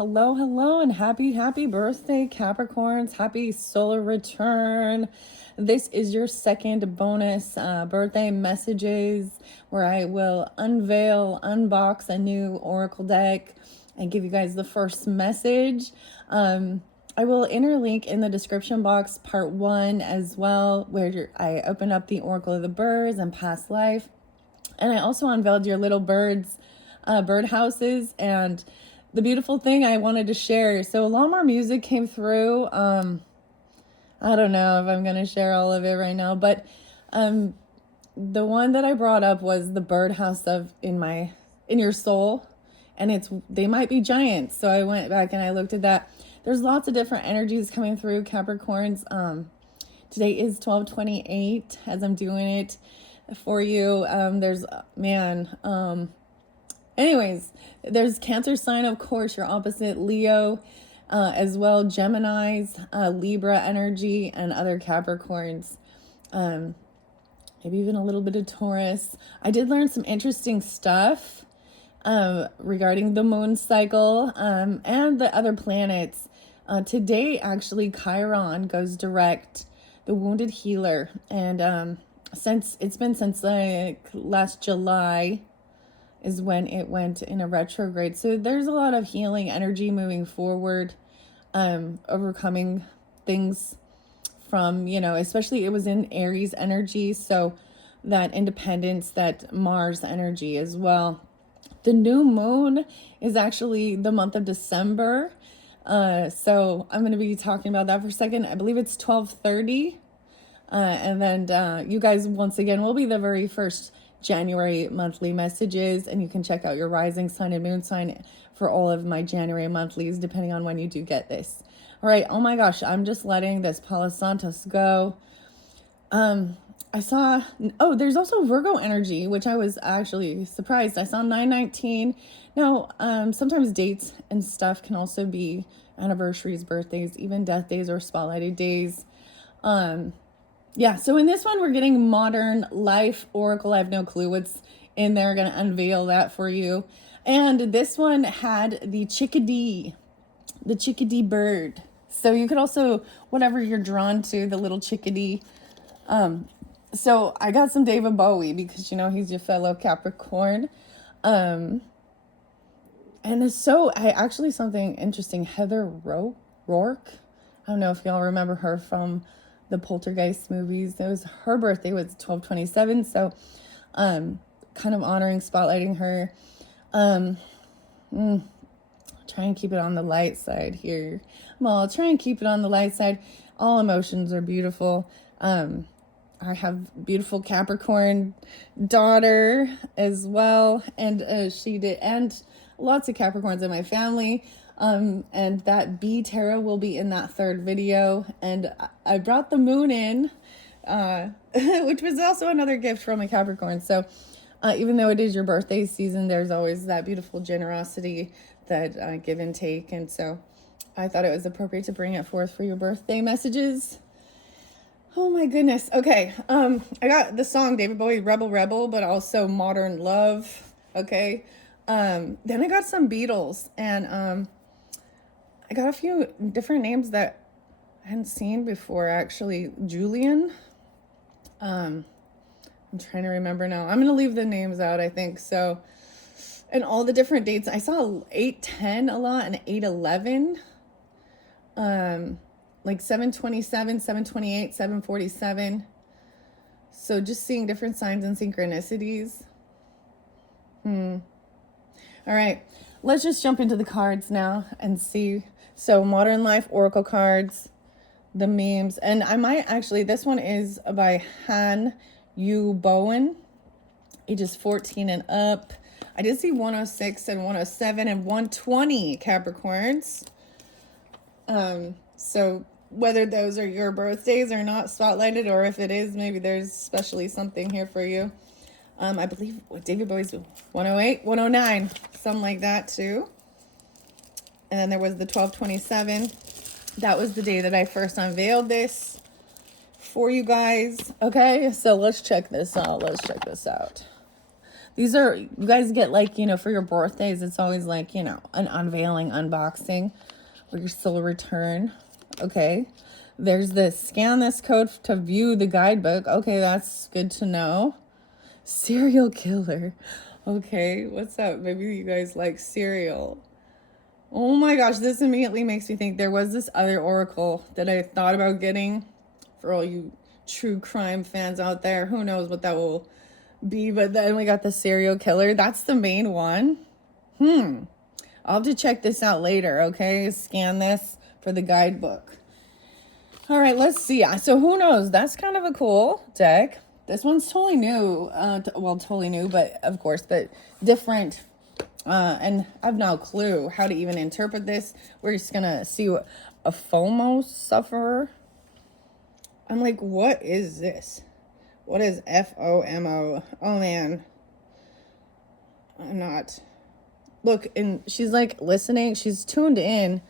Hello, hello, and happy birthday, Capricorns. Happy solar return. This is your second bonus birthday messages where I will unbox a new Oracle deck and give you guys the first message. I will interlink in the description box part 1 as well, where I open up the Oracle of the Birds and past life. And I also unveiled your little birds, bird houses, and the beautiful thing I wanted to share. So a lot more music came through. I don't know if I'm going to share all of it right now, but the one that I brought up was the birdhouse of in your soul, and they might be giants. So I went back and I looked at that. There's lots of different energies coming through, Capricorns. Today is 12/28 as I'm doing it for you. Anyways, there's Cancer sign, of course, your opposite, Leo, as well, Gemini's, Libra energy, and other Capricorns. Maybe even a little bit of Taurus. I did learn some interesting stuff regarding the moon cycle and the other planets. Today, actually, Chiron goes direct, the wounded healer. And since like last July is when it went in a retrograde. So there's a lot of healing energy moving forward, overcoming things from, especially it was in Aries energy. So that independence, that Mars energy as well. The new moon is actually the month of December. So I'm going to be talking about that for a second. I believe it's 12:30. And then you guys, once again, will be the very first January monthly messages, and you can check out your rising sign and moon sign for all of my January monthlies, depending on when you do get this. All right. Oh my gosh, I'm just letting this Palo Santos go. There's also Virgo energy, which I was actually surprised. I saw 9/19. Now, sometimes dates and stuff can also be anniversaries, birthdays, even death days or spotlighted days. Yeah, so in this one, we're getting modern life oracle. I have no clue what's in there. Going to unveil that for you. And this one had the chickadee bird. So you could also, whatever you're drawn to, the little chickadee. So I got some David Bowie because, he's your fellow Capricorn. And so I actually, something interesting, Heather Rourke. I don't know if y'all remember her from the Poltergeist movies. It was her birthday was 12/27, so kind of honoring, spotlighting her. Try and keep it on the light side here. I'll try and keep it on the light side. All emotions are beautiful. I have beautiful Capricorn daughter as well, and and lots of Capricorns in my family. And that B tarot will be in that third video. And I brought the moon in, which was also another gift from a Capricorn. So even though it is your birthday season, there's always that beautiful generosity, that give and take. And so I thought it was appropriate to bring it forth for your birthday messages. Oh my goodness. Okay. I got the song David Bowie, Rebel Rebel, but also Modern Love. Okay. Then I got some Beatles, and I got a few different names that I hadn't seen before, actually. Julian. I'm trying to remember now. I'm going to leave the names out, I think. So, and all the different dates. I saw 8/10 a lot and 8/11. Like 7/27, 7/28, 7/47. So just seeing different signs and synchronicities. All right. Let's just jump into the cards now and see. So Modern Life Oracle cards, the memes. And I might actually, this one is by Han Yu Bowen, ages 14 and up. I did see 106 and 107 and 120 Capricorns. So whether those are your birthdays or not spotlighted, or if it is, maybe there's especially something here for you. I believe David Bowie's 108, 109, something like that too. And then there was the 12/27. That was the day that I first unveiled this for you guys. Okay, so let's check this out. These are, you guys get like, you know, for your birthdays, it's always like, you know, an unveiling, unboxing, or your soul return. Okay. There's this, scan this code to view the guidebook. Okay, that's good to know. Serial killer. Okay, what's up? Maybe you guys like cereal. Oh my gosh, this immediately makes me think there was this other oracle that I thought about getting for all you true crime fans out there. Who knows what that will be, but then we got the serial killer. That's the main one. I'll have to check this out later, okay? Scan this for the guidebook. All right, let's see. So who knows? That's kind of a cool deck. This one's totally new. Well, totally new, but of course, but different. And I've no clue how to even interpret this. We're just gonna see what a FOMO sufferer. I'm like, what is this? What is FOMO? Oh man, I'm not. Look, and she's like listening. She's tuned in.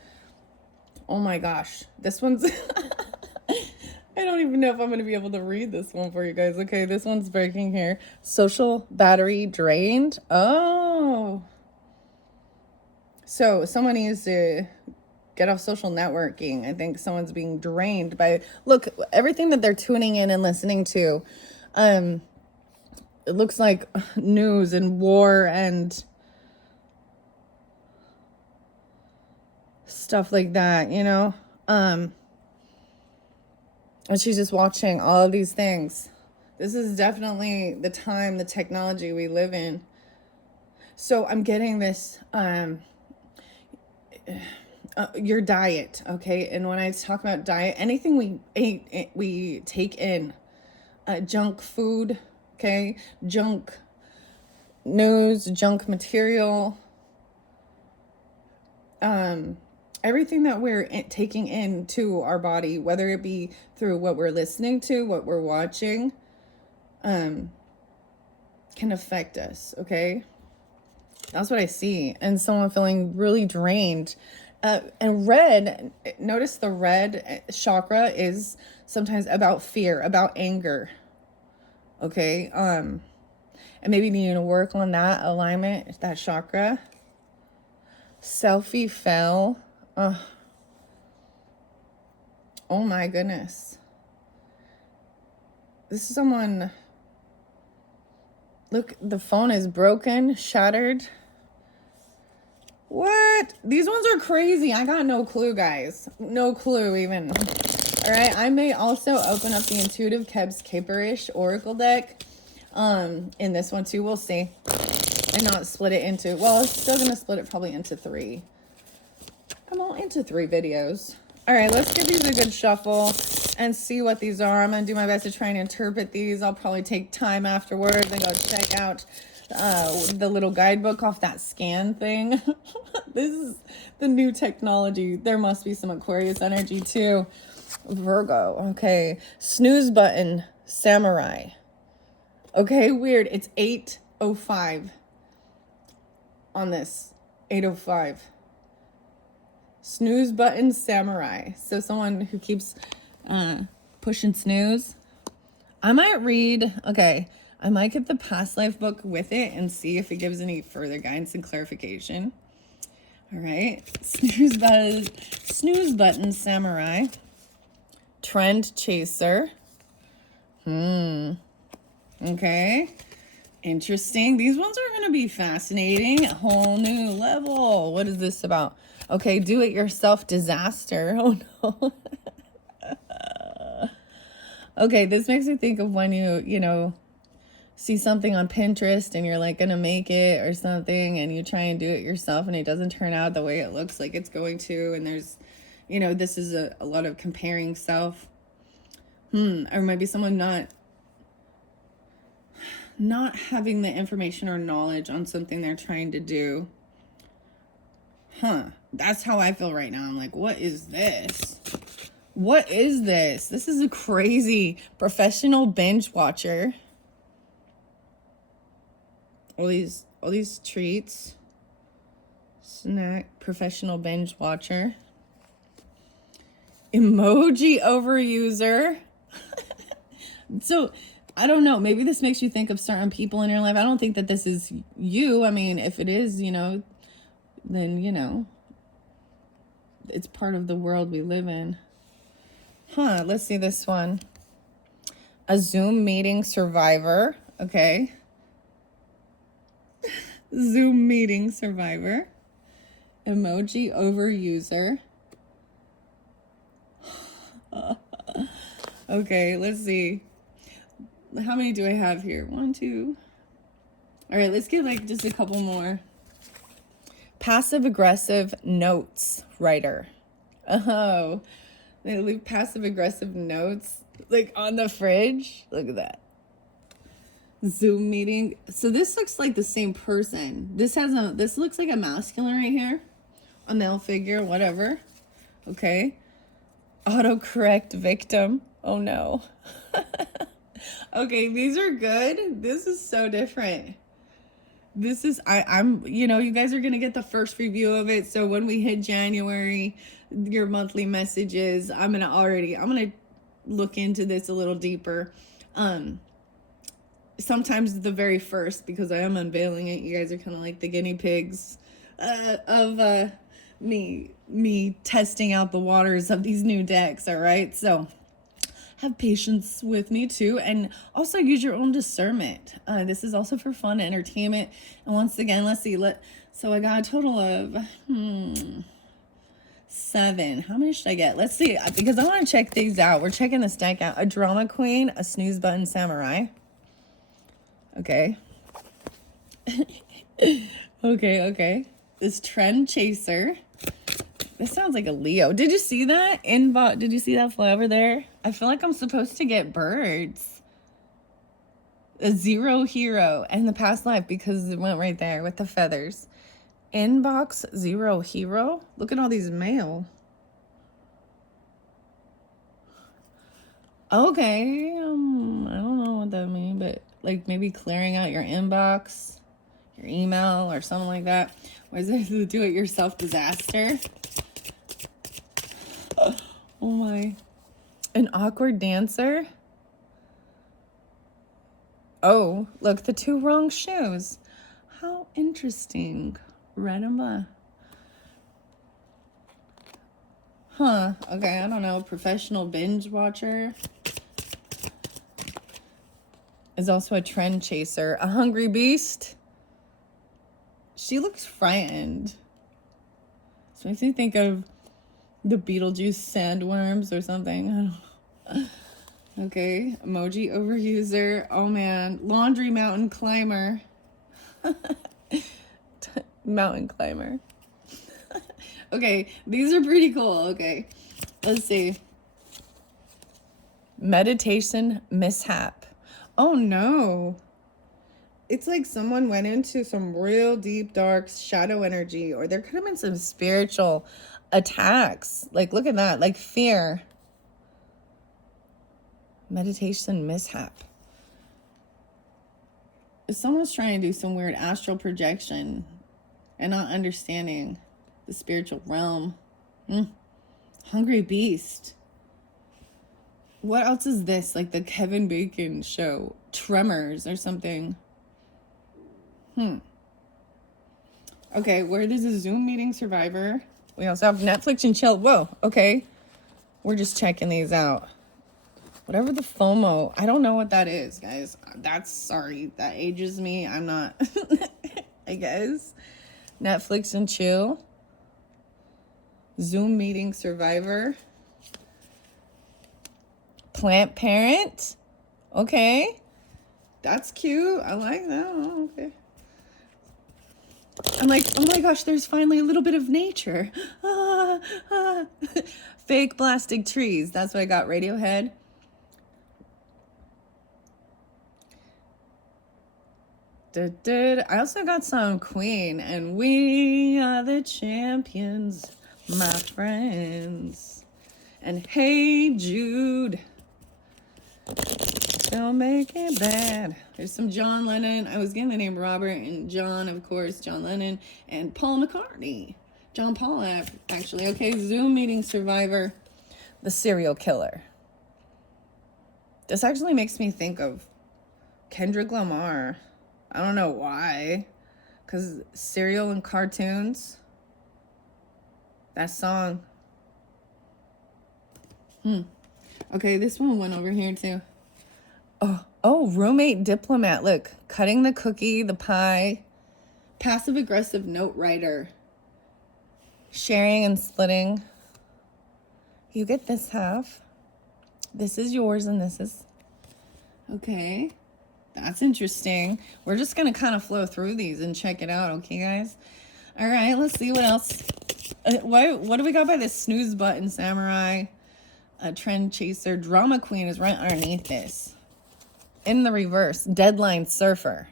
Oh my gosh, this one's. I don't even know if I'm going to be able to read this one for you guys. Okay, this one's breaking here. Social battery drained. Oh. So someone needs to get off social networking. I think someone's being drained by, look, everything that they're tuning in and listening to. It looks like news and war and stuff like that, you know? And she's just watching all of these things. This is definitely the time, the technology we live in. So I'm getting this, your diet, okay? And when I talk about diet, anything we take in, junk food, okay? Junk news, junk material, everything that we're taking into our body, whether it be through what we're listening to, what we're watching, can affect us, okay? That's what I see. And someone feeling really drained. And red, notice the red chakra is sometimes about fear, about anger, okay? And maybe needing to work on that alignment, that chakra. Selfie fell. Oh my goodness. This is someone, look, the phone is broken, shattered. What? These ones are crazy. I got no clue, guys. No clue even. All right, I may also open up the Intuitive Kebs Caperish Oracle deck in this one too. We'll see. And not split it into, well, it's still going to split it probably into 3. Come on, into 3 videos. All right, let's give these a good shuffle and see what these are. I'm going to do my best to try and interpret these. I'll probably take time afterwards and go check out the little guidebook off that scan thing. This is the new technology. There must be some Aquarius energy too. Virgo, okay. Snooze button, samurai. Okay, weird. It's 8:05 on this. 8:05. Snooze button, samurai. So someone who keeps pushing snooze. I might read, okay, I might get the past life book with it and see if it gives any further guidance and clarification. All right. Snooze button, samurai. Trend chaser. Okay. Interesting. These ones are going to be fascinating. A whole new level. What is this about? Okay, do-it-yourself disaster. Oh, no. Okay, this makes me think of when you know, see something on Pinterest and you're like going to make it or something and you try and do it yourself and it doesn't turn out the way it looks like it's going to. And there's, you know, this is a lot of comparing self. Or maybe someone not having the information or knowledge on something they're trying to do. That's how I feel right now. I'm like, what is this? What is this? This is a crazy professional binge watcher. All these treats. Snack, professional binge watcher. Emoji overuser. So I don't know. Maybe this makes you think of certain people in your life. I don't think that this is you. I mean, if it is, then, it's part of the world we live in. Let's see this one. A Zoom meeting survivor. Okay. Zoom meeting survivor. Emoji overuser. Okay, let's see. How many do I have here? 1, 2. All right, let's get like just a couple more. Passive aggressive notes writer. Oh, they leave passive aggressive notes like on the fridge. Look at that. Zoom meeting. So this looks like the same person. This looks like a masculine right here. A male figure, whatever. Okay. Autocorrect victim. Oh no. Okay, these are good. This is so different. This is, you guys are going to get the first review of it. So when we hit January, your monthly messages, I'm going to look into this a little deeper. Sometimes the very first, because I am unveiling it. You guys are kind of like the guinea pigs of me testing out the waters of these new decks. All right. So have patience with me too, and also use your own discernment. This is also for fun and entertainment. And once again, let's see. So I got a total of 7. How many should I get? Let's see, because I want to check these out. We're checking this deck out. A drama queen, a snooze button samurai. Okay. Okay. This trend chaser. This sounds like a Leo. Did you see that? Did you see that fly over there? I feel like I'm supposed to get birds. A zero hero and the past life, because it went right there with the feathers. Inbox zero hero. Look at all these mail. Okay. I don't know what that means, but like maybe clearing out your inbox, your email, or something like that. What is it? The do-it-yourself disaster? Oh my. An awkward dancer. Oh, look, the 2 wrong shoes. How interesting. Red and black. Okay, I don't know. Professional binge watcher. Is also a trend chaser. A hungry beast. She looks frightened. So makes me think of the Beetlejuice sandworms or something. I don't know. Okay, emoji overuser. Oh man, laundry mountain climber. Mountain climber. Okay, these are pretty cool. Okay, let's see. Meditation mishap. Oh no. It's like someone went into some real deep, dark shadow energy, or there could have been some spiritual attacks. Like, look at that, like fear. Meditation mishap. If someone's trying to do some weird astral projection and not understanding the spiritual realm. Hungry beast. What else is this? Like the Kevin Bacon show. Tremors or something. Okay, where there's a Zoom meeting survivor. We also have Netflix and chill. Whoa, okay. We're just checking these out. Whatever the FOMO. I don't know what that is, guys. Sorry. That ages me. I'm not. I guess. Netflix and chill. Zoom meeting survivor. Plant parent. Okay. That's cute. I like that. Oh, okay. I'm like, oh my gosh, there's finally a little bit of nature. Fake plastic trees. That's what I got. Radiohead. I also got some Queen, and we are the champions, my friends. And Hey Jude. Don't make it bad. There's some John Lennon. I was getting the name Robert and John, of course, John Lennon, and Paul McCartney. John Paul, actually. Okay, Zoom meeting survivor. The serial killer. This actually makes me think of Kendrick Lamar. I don't know why. Because cereal and cartoons. That song. Okay, this one went over here too. Oh, roommate diplomat. Look, cutting the cookie, the pie. Passive aggressive note writer. Sharing and splitting. You get this half. This is yours and this is... Okay. That's interesting. We're just going to kind of flow through these and check it out, okay, guys? All right, let's see what else. What do we got by this snooze button, samurai? A trend chaser. Drama queen is right underneath this. In the reverse, deadline surfer.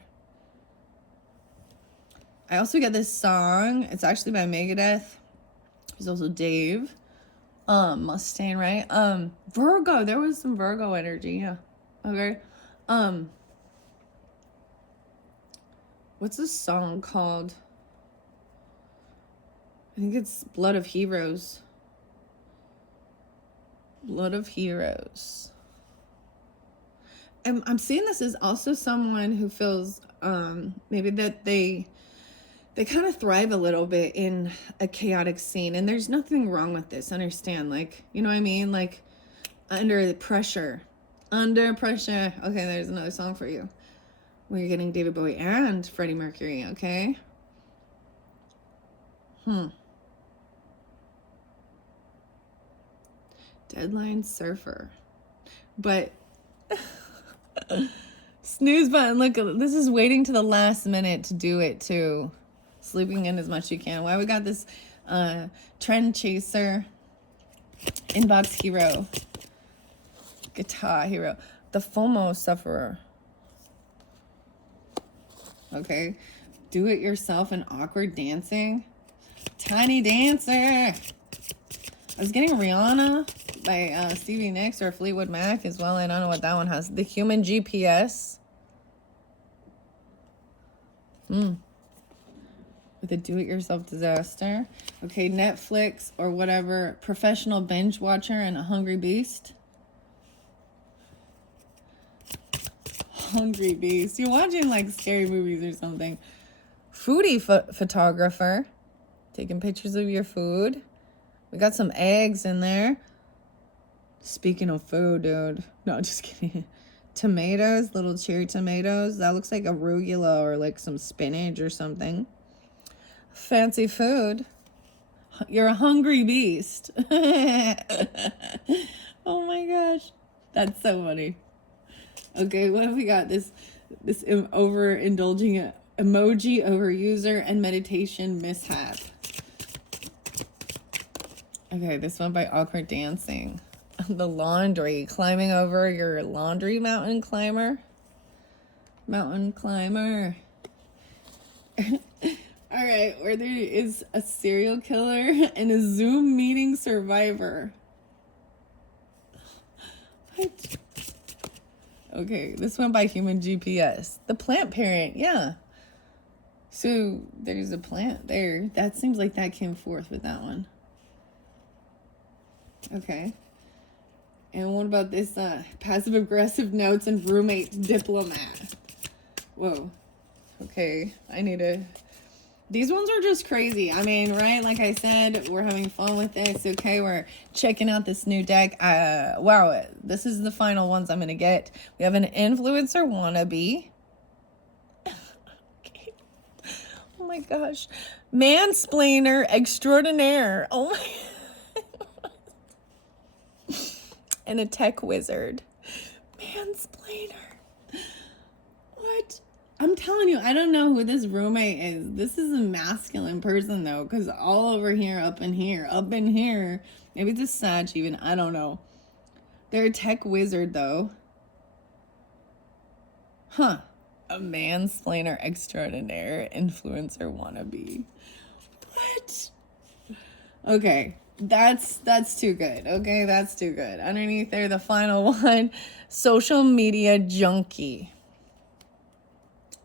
I also get this song. It's actually by Megadeth. There's also Dave. Mustaine, right? Virgo. There was some Virgo energy, yeah. Okay. What's this song called? I think it's Blood of Heroes. Blood of Heroes. I'm seeing this as also someone who feels maybe that they kind of thrive a little bit in a chaotic scene, and there's nothing wrong with this. Understand, like, you know what I mean? Like, under the pressure. Under pressure. Okay, there's another song for you. Where you're getting David Bowie and Freddie Mercury, okay? Deadline surfer. But snooze button. Look, this is waiting to the last minute to do it too. Sleeping in as much as you can. Why we got this trend chaser, inbox hero, guitar hero, the FOMO sufferer. Okay, do it yourself and awkward dancing, tiny dancer. I was getting Rihanna by Stevie Nicks or Fleetwood Mac as well. I don't know what that one has. The human GPS. With a do-it-yourself disaster. Okay, Netflix or whatever. Professional binge watcher and a hungry beast. Hungry beast. You're watching like scary movies or something. Foodie photographer. Taking pictures of your food. We got some eggs in there. Speaking of food, dude. No, just kidding. Tomatoes, little cherry tomatoes. That looks like arugula or like some spinach or something. Fancy food. You're a hungry beast. Oh my gosh. That's so funny. Okay, what have we got? This overindulging emoji overuser and meditation mishap. Okay, this one by awkward dancing. The laundry. Climbing over your laundry mountain climber. Mountain climber. All right, where there is a serial killer and a Zoom meeting survivor. What? Okay, this one by Human GPS. The plant parent, yeah. So there's a plant there. That seems like that came forth with that one. Okay. And what about this passive-aggressive notes and roommate diplomat? Whoa. Okay, I need to... These ones are just crazy. I mean, right? Like I said, we're having fun with this. Okay, we're checking out this new deck. Wow, this is the final ones I'm going to get. We have an influencer wannabe. Okay. Oh my gosh. Mansplainer extraordinaire. Oh my... And a tech wizard. Mansplainer. What? I'm telling you, I don't know who this roommate is. This is a masculine person, though, because all over here, up in here, maybe it's a Sag even, I don't know. They're a tech wizard, though. Huh. A mansplainer extraordinaire, influencer wannabe. What? Okay, that's too good. Okay, that's too good. Underneath there, the final one, social media junkie.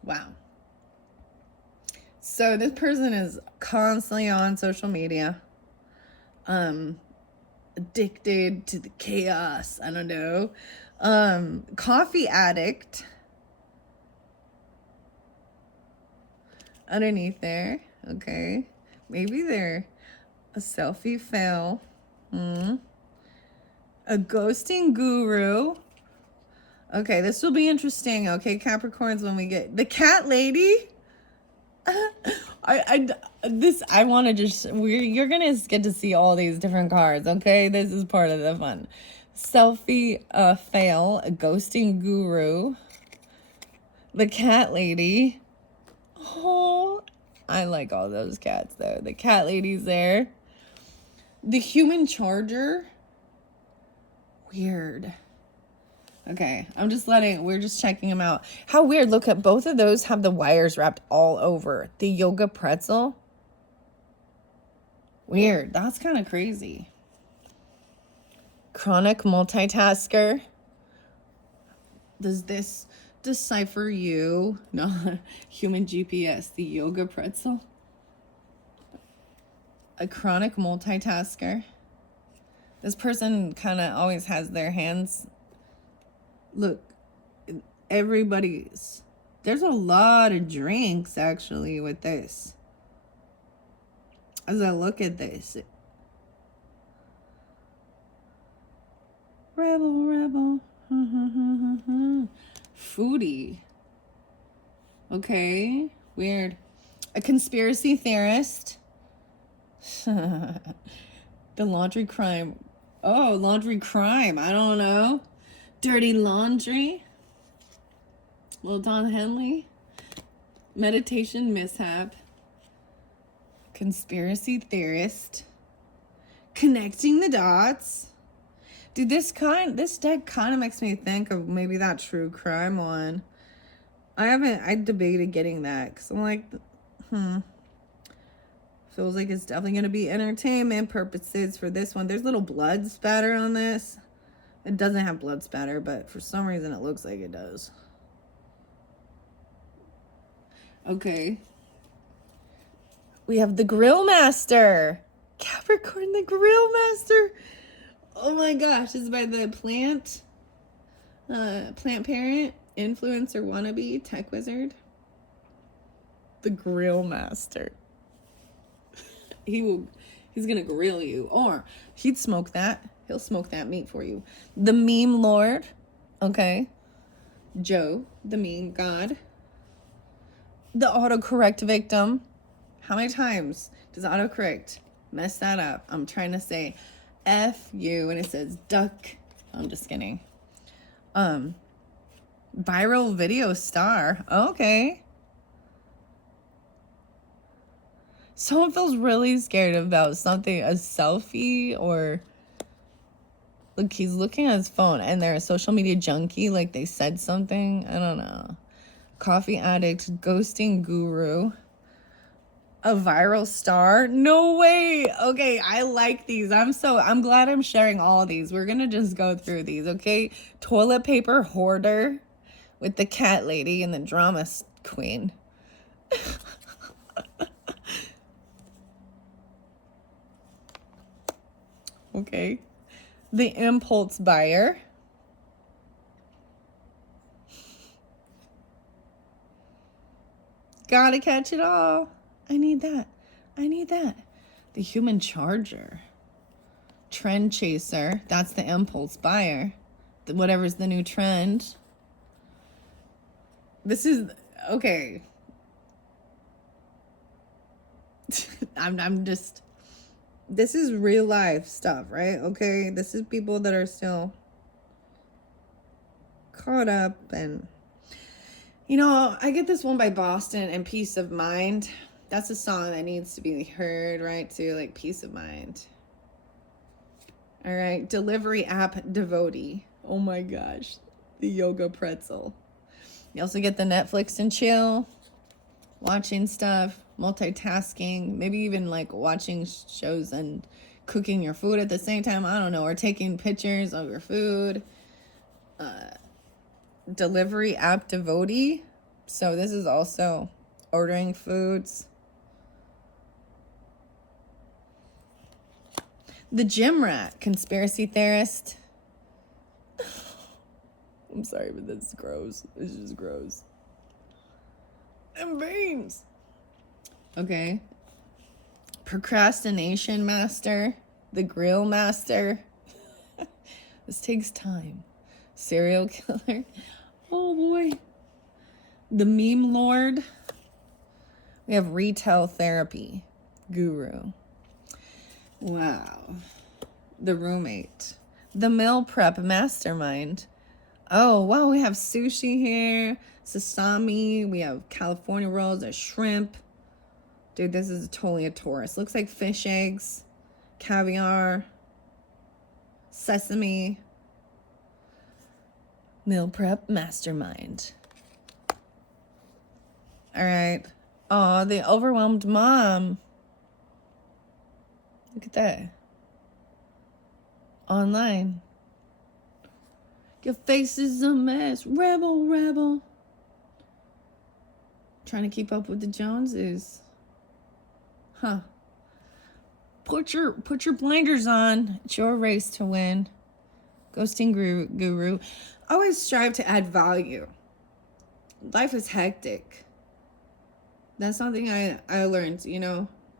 Wow. So this person is constantly on social media. Addicted to the chaos. I don't know. Coffee addict. underneath there. Okay. Maybe they're a selfie fail. A ghosting guru. Okay, this will be interesting. Okay, Capricorns, when we get the cat lady. I want to just you're gonna get to see all these different cards. Okay, this is part of the fun. Selfie fail, a ghosting guru, the cat lady. Oh, I like all those cats though. The cat lady's there. The human charger. Weird. Okay, we're just checking them out. How weird. Look at both of those have the wires wrapped all over. The yoga pretzel. Weird. That's kind of crazy. Chronic multitasker. Does this decipher you? No. Human GPS. The yoga pretzel. A chronic multitasker. This person kind of always has their hands. Look, there's a lot of drinks actually with this. As I look at this. Rebel. Foodie. Okay, weird. A conspiracy theorist. The laundry crime. Oh, laundry crime. I don't know. Dirty laundry. Little Don Henley. Meditation mishap. Conspiracy theorist. Connecting the dots. Dude, this deck kind of makes me think of maybe that true crime one. I debated getting that because I'm like, feels like it's definitely going to be entertainment purposes for this one. There's little blood spatter on this. It doesn't have blood spatter, but for some reason it looks like it does. Okay. We have the Grill Master. Capricorn, the Grill Master. Oh my gosh, this is by the plant parent, influencer wannabe, tech wizard. The Grill Master. He's gonna grill you. Or he'd smoke that. He'll smoke that meat for you. The Meme Lord. Okay. Joe, the meme god. The autocorrect victim. How many times does autocorrect mess that up? I'm trying to say F you and it says duck. I'm just kidding. Viral video star. Okay. Someone feels really scared about something, a selfie, or look, he's looking at his phone and they're a social media junkie, like they said something. I don't know. Coffee addict, ghosting guru, a viral star. No way. Okay, I like these. I'm glad I'm sharing all these. We're gonna just go through these, okay? Toilet paper hoarder with the cat lady and the drama queen. Okay. The impulse buyer. Gotta catch it all. I need that. The human charger. Trend chaser. That's the impulse buyer. Whatever's the new trend. This is okay. This is real life stuff, right? Okay, this is people that are still caught up. And I get this one by Boston and Peace of Mind. That's a song that needs to be heard, right? Too, like Peace of Mind. All right, delivery app devotee. Oh my gosh, the yoga pretzel. You also get the Netflix and chill, watching stuff, multitasking, maybe even like watching shows and cooking your food at the same time. I don't know, or taking pictures of your food. Delivery app devotee. So this is also ordering foods. The gym rat, conspiracy theorist. I'm sorry, but that's gross. It's just gross. And veins. Okay. Procrastination master, the grill master. This takes time. Serial killer. Oh boy. The meme lord. We have retail therapy guru. Wow. The roommate. The meal prep mastermind. Oh, wow. We have sushi here, sasami. We have California rolls, there's shrimp. Dude, this is totally a Taurus. Looks like fish eggs, caviar, sesame. Meal prep mastermind. All right. Oh, the overwhelmed mom. Look at that. Online. Your face is a mess. Rebel, rebel. Trying to keep up with the Joneses. Huh. Put your blinders on. It's your race to win. Ghosting guru. Always strive to add value. Life is hectic. That's something I learned,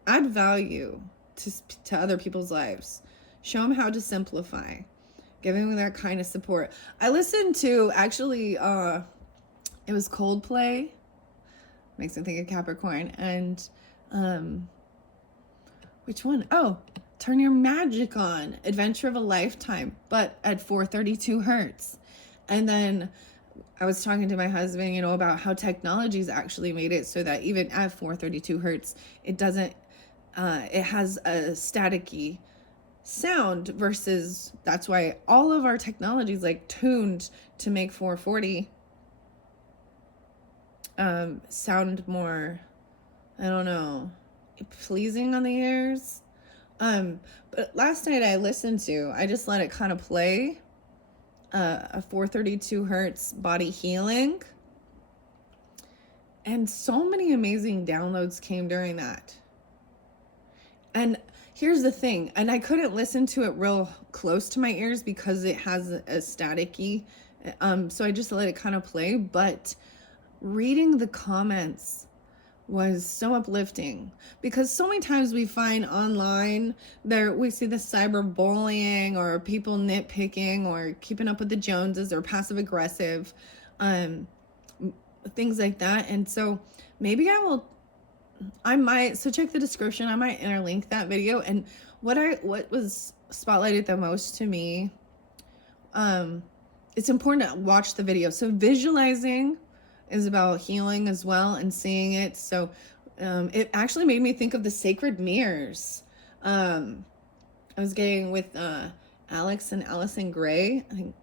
Add value to other people's lives. Show them how to simplify. Giving them that kind of support. I listened to, actually, it was Coldplay. Makes me think of Capricorn. And, which one? Oh, Turn Your Magic On. Adventure of a Lifetime, but at 432 hertz. And then I was talking to my husband, about how technology's actually made it so that even at 432 hertz, it doesn't, it has a staticky sound versus, that's why all of our technology is like tuned to make 440 sound more, I don't know, pleasing on the ears. But last night I just let it kind of play a 432 hertz body healing, and so many amazing downloads came during that. And here's the thing, and I couldn't listen to it real close to my ears because it has a staticky, so I just let it kind of play. But reading the comments was so uplifting, because so many times we find online we see the cyberbullying or people nitpicking or keeping up with the Joneses or passive aggressive, things like that. And so maybe so check the description. I might interlink that video. And what was spotlighted the most to me, it's important to watch the video. So visualizing is about healing as well, and seeing it. So it actually made me think of the sacred mirrors. I was getting with Alex and Allison Gray. I think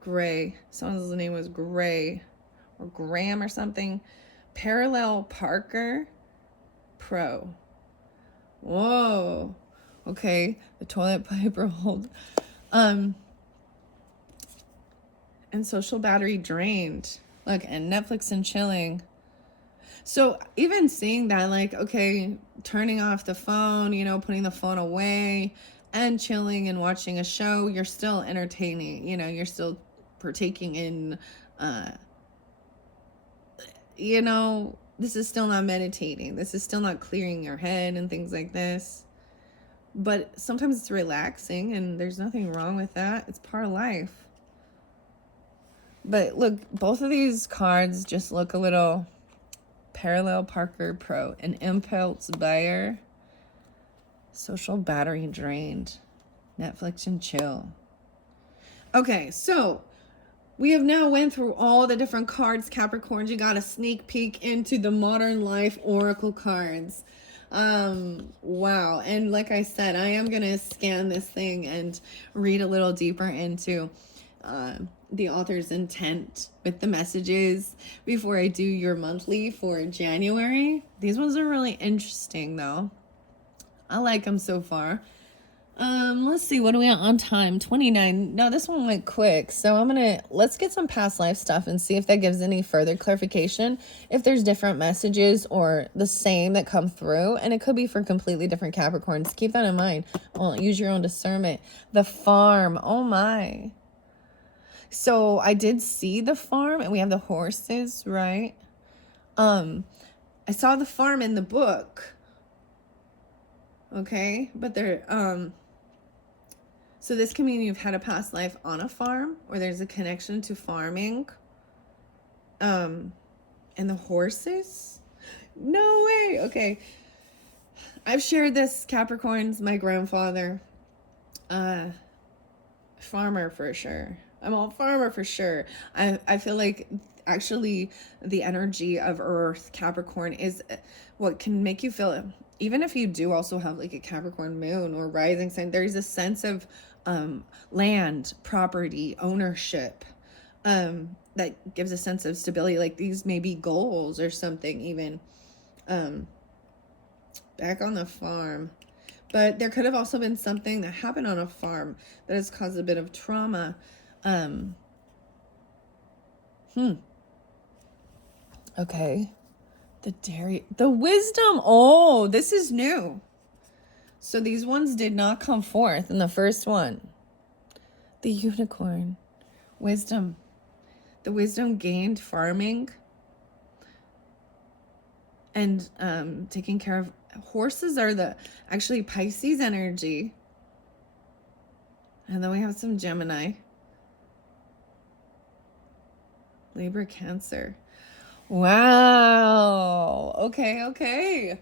Gray. Someone's name was Gray or Graham or something. Parallel Parker Pro. Whoa. Okay. The toilet paper hold. And social battery drained. Look, and Netflix and chilling. So even seeing that, like, okay, turning off the phone, putting the phone away and chilling and watching a show, you're still entertaining, you're still partaking in, this is still not meditating. This is still not clearing your head and things like this. But sometimes it's relaxing, and there's nothing wrong with that. It's part of life. But look, both of these cards just look a little Parallel Parker Pro, an impulse buyer, social battery drained, Netflix and chill. Okay, so we have now went through all the different cards, Capricorns. You got a sneak peek into the Modern Life Oracle cards. Wow. And like I said, I am going to scan this thing and read a little deeper into the author's intent with the messages before I do your monthly for January. These ones are really interesting though. I like them so far. Let's see, what are we at on time? 29. No, this one went quick. So let's get some past life stuff and see if that gives any further clarification. If there's different messages or the same that come through, and it could be for completely different Capricorns. Keep that in mind. Well, use your own discernment. The farm. Oh my. So I did see the farm, and we have the horses, right? I saw the farm in the book. Okay, but so this can mean you've had a past life on a farm, or there's a connection to farming. And the horses? No way. Okay. I've shared this, Capricorns, my grandfather, farmer for sure. I'm all farmer for sure. I feel like actually the energy of Earth, Capricorn, is what can make you feel, even if you do also have like a Capricorn moon or rising sign, there's a sense of land, property, ownership, that gives a sense of stability. Like these may be goals or something even. Back on the farm. But there could have also been something that happened on a farm that has caused a bit of trauma. Okay. The wisdom. Oh, this is new. So these ones did not come forth in the first one. The unicorn. Wisdom. The wisdom gained farming and taking care of horses are the actually Pisces energy. And then we have some Gemini, Libra, Cancer. Wow. Okay.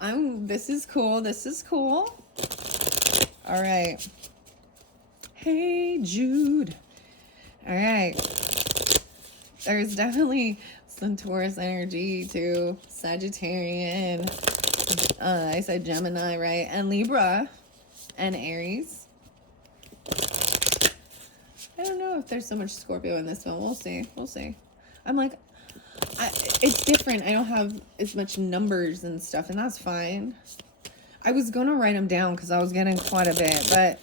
This is cool. All right. Hey, Jude. All right. There's definitely some Taurus energy too. Sagittarian. I said Gemini, right? And Libra and Aries. I don't know if there's so much Scorpio in this one. We'll see. I'm like, it's different. I don't have as much numbers and stuff, and that's fine. I was going to write them down because I was getting quite a bit, but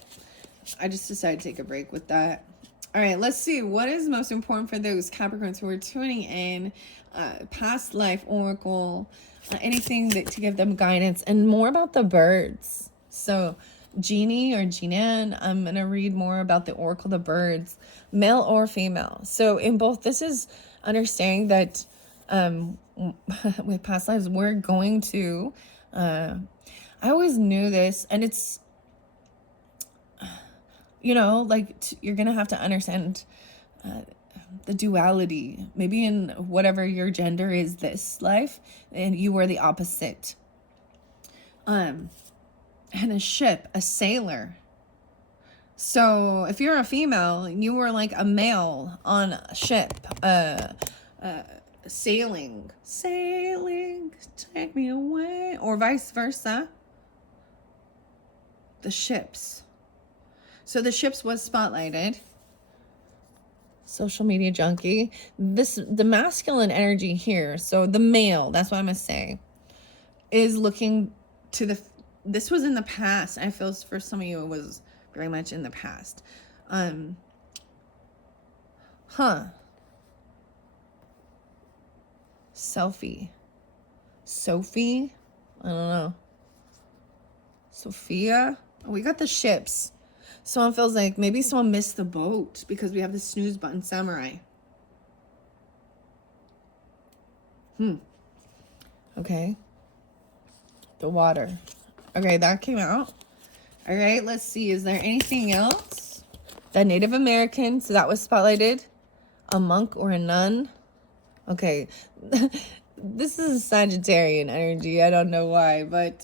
I just decided to take a break with that. All right, let's see. What is most important for those Capricorns who are tuning in? Past life oracle, anything to give them guidance, and more about the birds. So Jeannie or Jeanan, I'm going to read more about the oracle, the birds, male or female. So in both, this is understanding that with past lives, we're going to, I always knew this, and it's, like you're going to have to understand the duality, maybe in whatever your gender is this life, and you were the opposite. And a ship, a sailor. So if you're a female, you were like a male on a ship, sailing, take me away, or vice versa. The ships. So the ships was spotlighted. Social media junkie. The masculine energy here, so the male, that's what I'm gonna say, is looking to this was in the past. I feel for some of you it was very much in the past. Sophie, I don't know. Sophia. Oh, we got the ships. Someone feels like maybe someone missed the boat because we have the snooze button samurai. Okay. The water. Okay, that came out. All right, let's see. Is there anything else? The Native American. So that was spotlighted. A monk or a nun. Okay. This is Sagittarian energy. I don't know why, but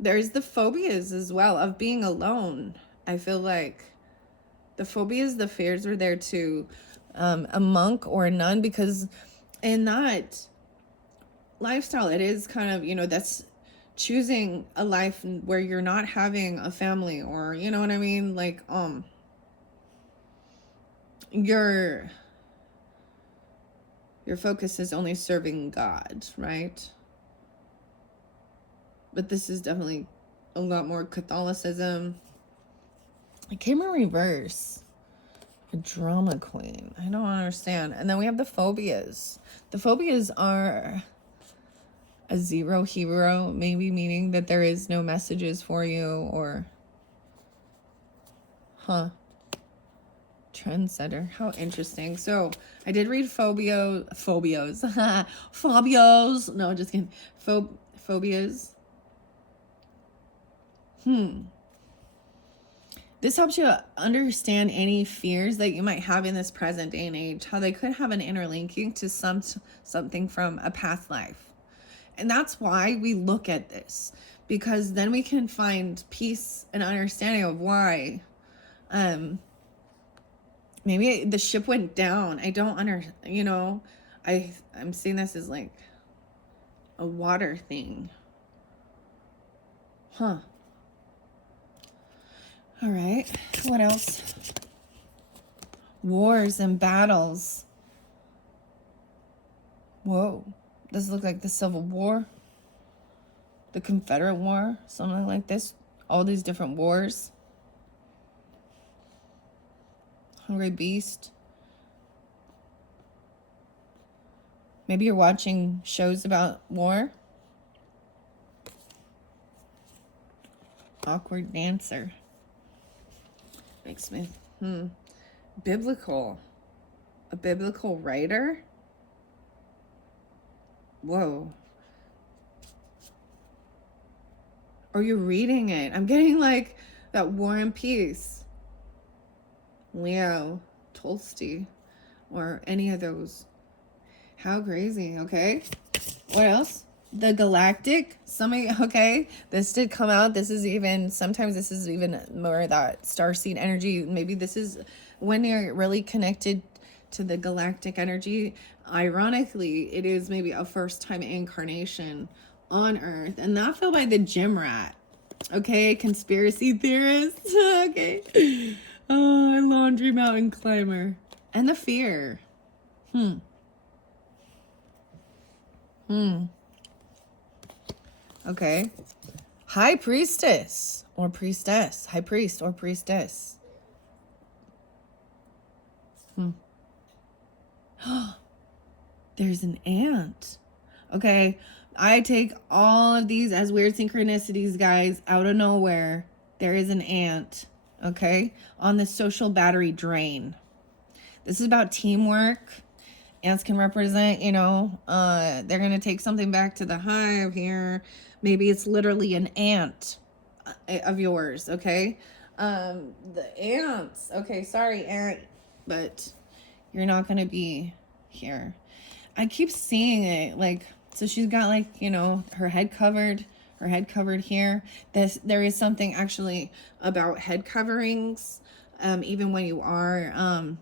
there's the phobias as well of being alone. I feel like the phobias, the fears are there too. A monk or a nun, because in that lifestyle, it is kind of, that's choosing a life where you're not having a family, or, you know what I mean? Like, your focus is only serving God, right? But this is definitely a lot more Catholicism. It came in reverse. A drama queen. I don't understand. And then we have the phobias. The phobias are a zero hero, maybe meaning that there is no messages for you, or Trendsetter. How interesting. So I did read phobias. No, just kidding. Phobias. This helps you understand any fears that you might have in this present day and age, how they could have an interlinking to something from a past life. And that's why we look at this, because then we can find peace and understanding of why maybe the ship went down. I don't I'm seeing this as like a water thing. All right. What else? Wars and battles. Whoa. Does it look like the Civil War? The Confederate War? Something like this? All these different wars. Hungry Beast. Maybe you're watching shows about war. Awkward Dancer. Makes me, biblical. A biblical writer? Whoa. Or you're reading it. I'm getting like that War and Peace. Leo, Tolstoy, or any of those. How crazy, okay? What else? The Galactic. Okay, this did come out. Sometimes this is even more that starseed energy. Maybe this is when you're really connected to the galactic energy. Ironically, it is maybe a first-time incarnation on Earth, and that fell by the gym rat. Okay, conspiracy theorists. Okay. Laundry Mountain Climber. And the fear. Okay. High Priestess or Priestess. High Priest or Priestess. There's an ant. Okay. I take all of these as weird synchronicities, guys, out of nowhere. There is an ant, okay, on the social battery drain. This is about teamwork. Ants can represent, they're going to take something back to the hive here. Maybe it's literally an ant of yours, okay? The ants. Okay, sorry, ant, but you're not going to be here. I keep seeing it, like, so she's got, like, her head covered here. There is something actually about head coverings, even when you are,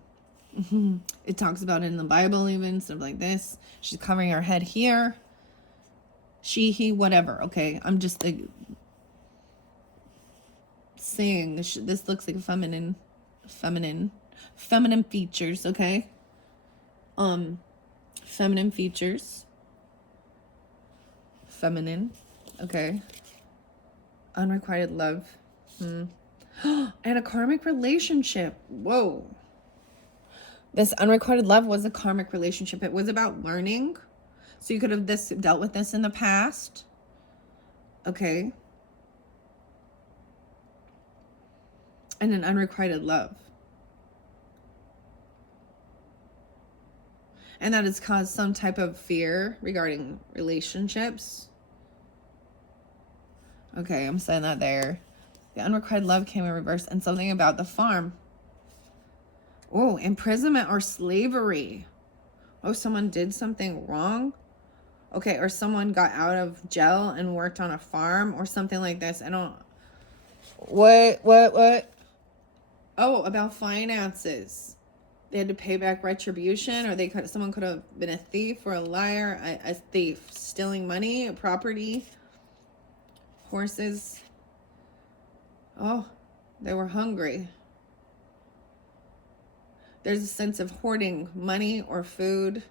it talks about it in the Bible, even stuff like this. She's covering her head here. She, he, whatever. Okay, I'm just like saying this looks like feminine features. Okay, feminine features. Feminine. Okay. Unrequited love. And a karmic relationship. Whoa. This unrequited love was a karmic relationship. It was about learning. So you could have dealt with this in the past. Okay. And an unrequited love. And that has caused some type of fear regarding relationships. Okay, I'm saying that there. The unrequited love came in reverse, and something about the farm. Oh, imprisonment or slavery. Oh, someone did something wrong. Okay, or someone got out of jail and worked on a farm or something like this. I don't. What? Oh, about finances. They had to pay back retribution, or someone could have been a thief or a liar, a thief, stealing money, property, horses. Oh, they were hungry. There's a sense of hoarding money or food.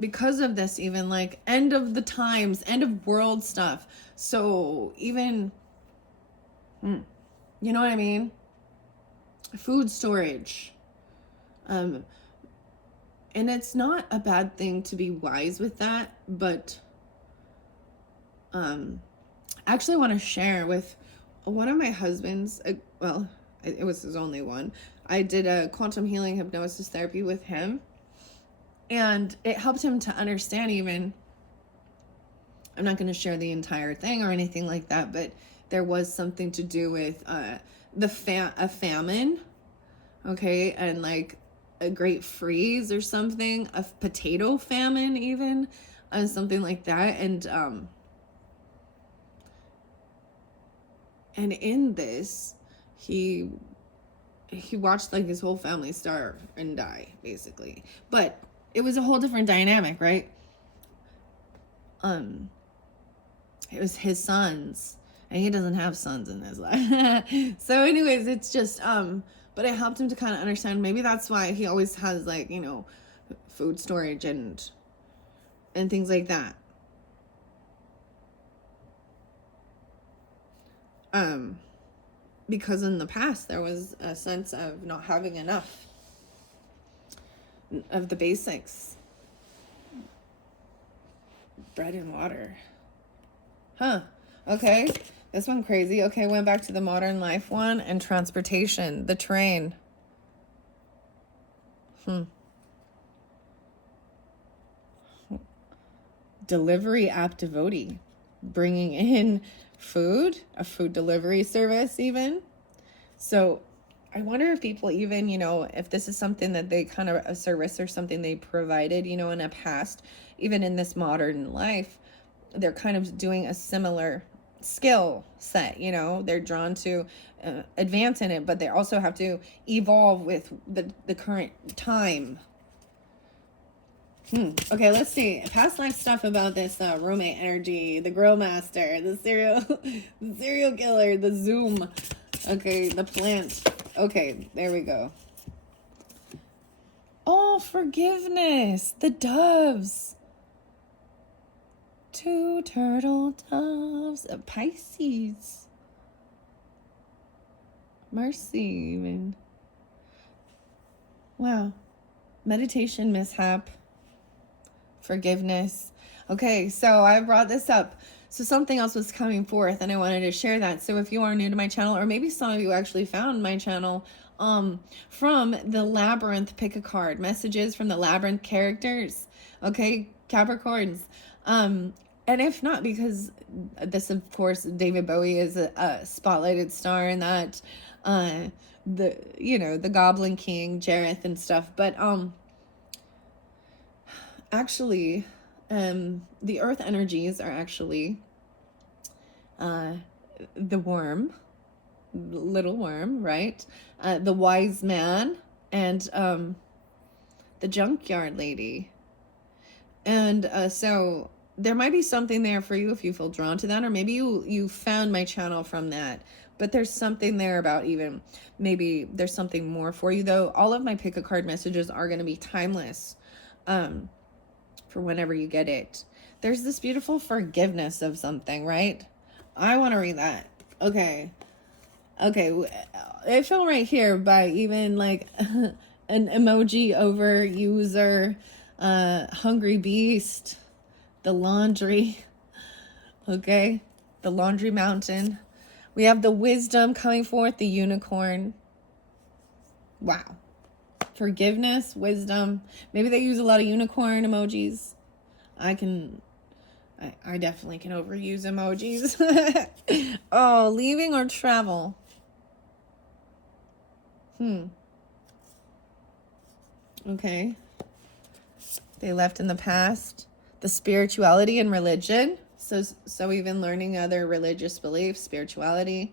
Because of this, even like end of the times, end of world stuff. So even, you know what I mean? Food storage. And it's not a bad thing to be wise with that, but I actually want to share with one of my husbands, well, it was his only one, I did a quantum healing hypnosis therapy with him, and it helped him to understand. Even, I'm not going to share the entire thing or anything like that, but there was something to do with a famine, okay, and like a great freeze or something, a potato famine even, something like that. And in this, he watched like his whole family starve and die, basically. But it was a whole different dynamic, right? It was his sons, and he doesn't have sons in his life. So anyways, it's just but it helped him to kind of understand. Maybe that's why he always has, like, you know, food storage and things like that. Because in the past there was a sense of not having enough of the basics. Bread and water. Huh. Okay. This one crazy. Okay, went back to the modern life one and transportation. The train. Delivery app devotee. Bringing in food. A food delivery service even. So I wonder if people even, you know, if this is something that they kind of, a service or something they provided, you know, in a past, even in this modern life, they're kind of doing a similar skill set, you know, they're drawn to advance in it, but they also have to evolve with the current time. Okay, let's see. Past life stuff about this roommate energy, the grill master, the serial killer, the Zoom. Okay, the plant. Okay, there we go. Oh, forgiveness. The doves. 2 turtle doves. A Pisces. Mercy, even. Wow. Meditation mishap. Forgiveness. Okay, so I brought this up. So something else was coming forth and I wanted to share that. So if you are new to my channel, or maybe some of you actually found my channel from the Labyrinth, pick a card, messages from the Labyrinth characters. Okay, Capricorns. And if not, because this, of course, David Bowie is a spotlighted star in that, the Goblin King, Jareth and stuff. But actually, the earth energies are actually the worm, little worm, right? The wise man, and the junkyard lady. And so there might be something there for you if you feel drawn to that, or maybe you found my channel from that. But there's something there about, even maybe there's something more for you, though. All of my pick a card messages are going to be timeless. For whenever you get it. There's this beautiful forgiveness of something, right? I want to read that. Okay. It fell right here by even like an emoji over user, hungry beast, the laundry. Okay. The laundry mountain. We have the wisdom coming forth, the unicorn. Wow. Forgiveness, wisdom. Maybe they use a lot of unicorn emojis. I definitely can overuse emojis. Oh, leaving or travel. Okay. They left in the past. The spirituality and religion. So even learning other religious beliefs, spirituality.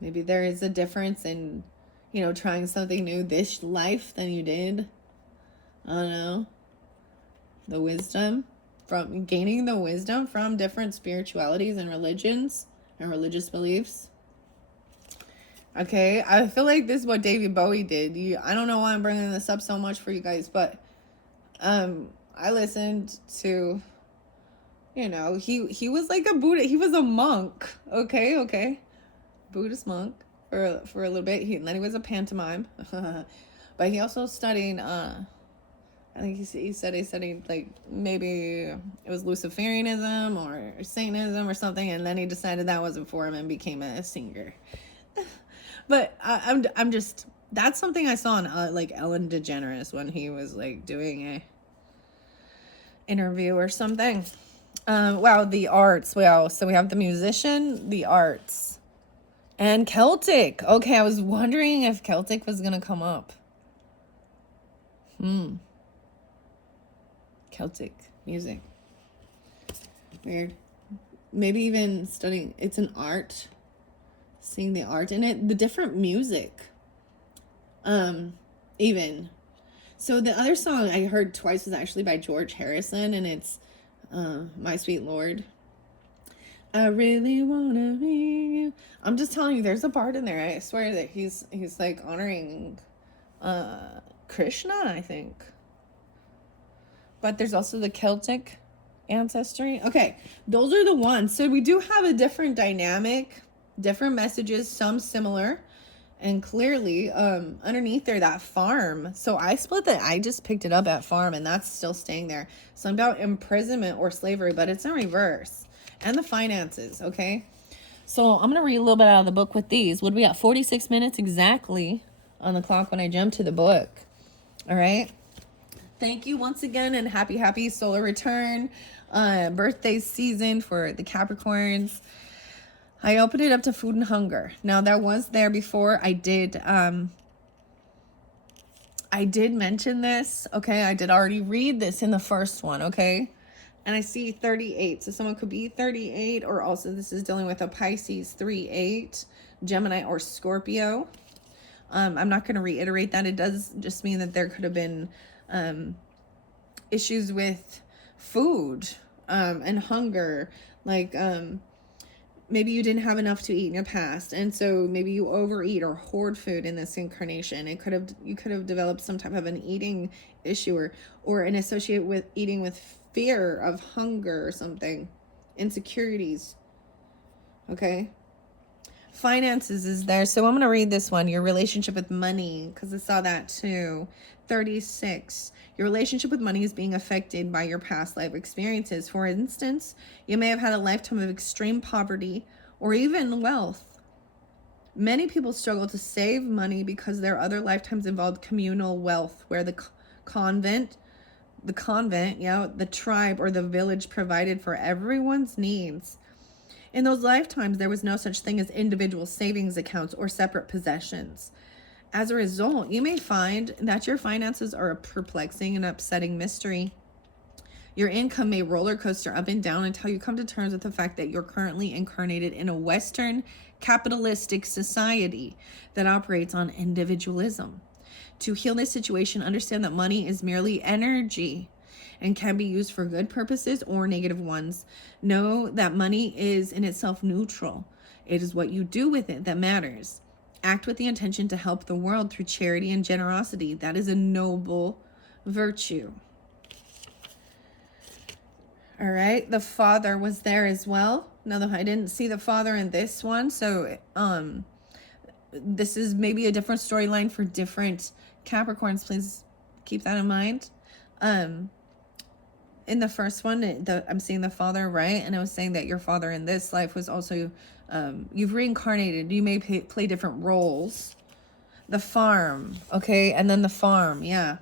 Maybe there is a difference in, you know, trying something new this life than you did. I don't know. The wisdom from gaining the wisdom from different spiritualities and religions and religious beliefs. Okay, I feel like this is what David Bowie did. I don't know why I'm bringing this up so much for you guys, but I listened to, you know, he was like a Buddha. He was a monk. Okay, Buddhist monk for a little bit. And then he was a pantomime, but he also studied. I think he studied like maybe it was Luciferianism or Satanism or something, and then he decided that wasn't for him and became a singer. But I'm just That's something I saw on like Ellen DeGeneres when he was like doing a interview or something. Wow, the arts. Wow, so we have the musician, the arts, and Celtic. Okay, I was wondering if Celtic was gonna come up. Celtic music. Weird. Maybe even studying. It's an art. Seeing the art in it, the different music. Even. So the other song I heard twice was actually by George Harrison, and it's My Sweet Lord. I really wanna be you. I'm just telling you, there's a part in there. I swear that he's like honoring Krishna, I think. But there's also the Celtic ancestry. Okay, those are the ones. So we do have a different dynamic, different messages, some similar. And clearly, underneath there, that farm. So I split that. I just picked it up at farm, and that's still staying there. Something about imprisonment or slavery, but it's in reverse. And the finances, okay? So I'm going to read a little bit out of the book with these. What do we got? 46 minutes exactly on the clock when I jump to the book. All right? Thank you once again, and happy solar return. Birthday season for the Capricorns. I opened it up to food and hunger. Now that was there before. I did mention this. Okay, I did already read this in the first one. Okay, and I see 38. So someone could be 38, or also this is dealing with a Pisces 3-8, Gemini or Scorpio. I'm not going to reiterate that. It does just mean that there could have been issues with food and hunger, like maybe you didn't have enough to eat in your past, and so maybe you overeat or hoard food in this incarnation. You could have developed some type of an eating issue, or an associate with eating with fear of hunger or something, insecurities. Okay. Finances is there. So I'm going to read this one. Your relationship with money, because I saw that too. 36. Your relationship with money is being affected by your past life experiences. For instance, you may have had a lifetime of extreme poverty or even wealth. Many people struggle to save money because their other lifetimes involved communal wealth, where the convent, the tribe or the village provided for everyone's needs. In those lifetimes, there was no such thing as individual savings accounts or separate possessions. As a result, you may find that your finances are a perplexing and upsetting mystery. Your income may roller coaster up and down until you come to terms with the fact that you're currently incarnated in a Western capitalistic society that operates on individualism. To heal this situation, understand that money is merely energy and can be used for good purposes or negative ones. Know that money is in itself neutral. It is what you do with it that matters. Act with the intention to help the world through charity and generosity. That is a noble virtue. All right, the Father was there as well. Now, I didn't see the Father in this one, so this is maybe a different storyline for different Capricorns. Please keep that in mind. In the first one, I'm seeing the Father, right? And I was saying that your father in this life was also, you've reincarnated. You may play different roles. The farm, okay? And then the farm, yeah.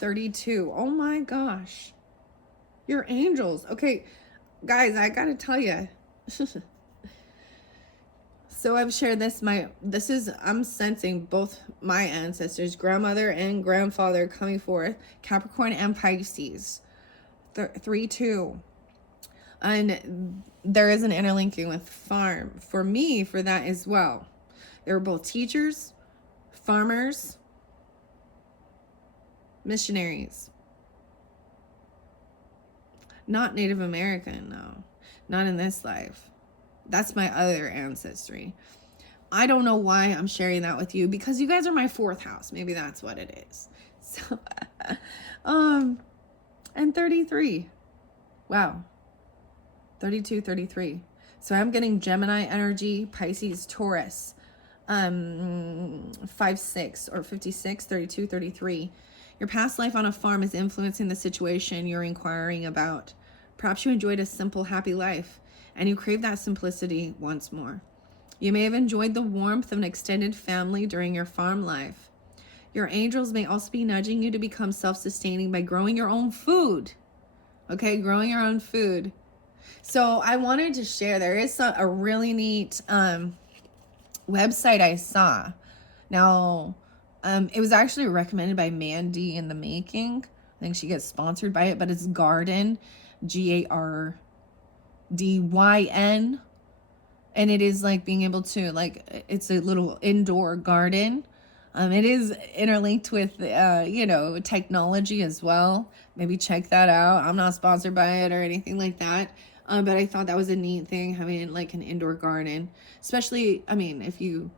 32. Oh my gosh. You're angels. Okay, guys, I gotta tell you. So I've shared this. I'm sensing both my ancestors, grandmother and grandfather, coming forth, Capricorn and Pisces. 3-2, and there is an interlinking with farm for me for that as well. They were both teachers, farmers, missionaries. Not Native American, no, not in this life. That's my other ancestry. I don't know why I'm sharing that with you, because you guys are my fourth house. Maybe that's what it is. So and 33. Wow. 32, 33. So I'm getting Gemini energy, Pisces, Taurus. 5-6 or 56, 32, 33. Your past life on a farm is influencing the situation you're inquiring about. Perhaps you enjoyed a simple, happy life, and you crave that simplicity once more. You may have enjoyed the warmth of an extended family during your farm life. Your angels may also be nudging you to become self-sustaining by growing your own food. Okay, growing your own food. So I wanted to share, there is a really neat website I saw. Now, it was actually recommended by Mandy in the Making. I think she gets sponsored by it, but it's Garden, Gardyn. And it is like being able to, like, it's a little indoor garden. It is interlinked with, technology as well. Maybe check that out. I'm not sponsored by it or anything like that. But I thought that was a neat thing, having like an indoor garden, especially, I mean, if you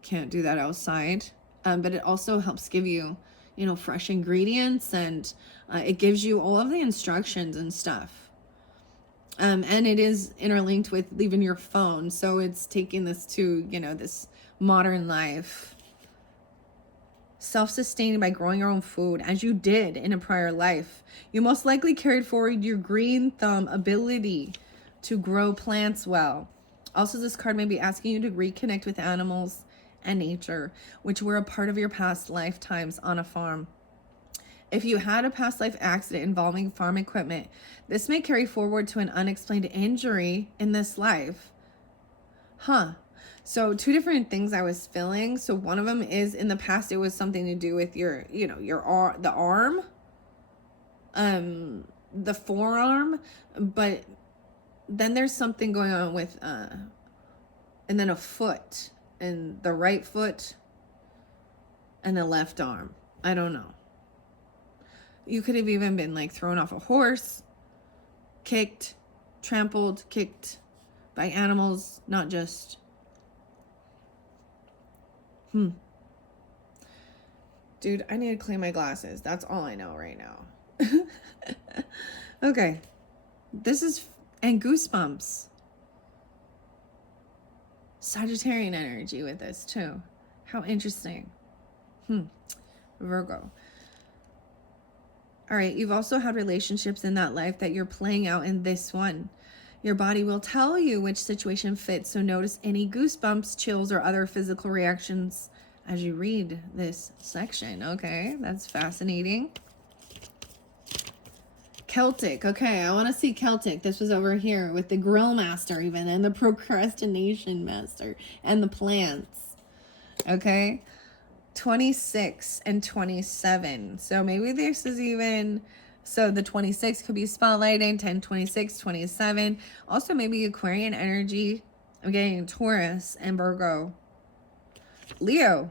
can't do that outside. But it also helps give you, fresh ingredients, and it gives you all of the instructions and stuff. And it is interlinked with leaving your phone. So it's taking this to, this modern life. Self-sustaining by growing your own food, as you did in a prior life. You most likely carried forward your green thumb ability to grow plants well. Also, this card may be asking you to reconnect with animals and nature, which were a part of your past lifetimes on a farm. If you had a past life accident involving farm equipment, this may carry forward to an unexplained injury in this life. So two different things I was feeling. So one of them is, in the past, it was something to do with the arm, the forearm, but then there's something going on with, and then a foot, and the right foot and the left arm. I don't know. You could have even been like thrown off a horse, kicked by animals, not just. Dude, I need to clean my glasses. That's all I know right now. Okay. And goosebumps. Sagittarian energy with this too. How interesting. Virgo. All right, you've also had relationships in that life that you're playing out in this one. Your body will tell you which situation fits, so notice any goosebumps, chills, or other physical reactions as you read this section. Okay, that's fascinating. Celtic. Okay, I want to see Celtic. This was over here with the grill master even, and the procrastination master, and the plants. Okay. 26 and 27. So maybe this is even, so the 26 could be spotlighting, 10, 26, 27. Also maybe Aquarian energy. I'm getting Taurus and Virgo. Leo.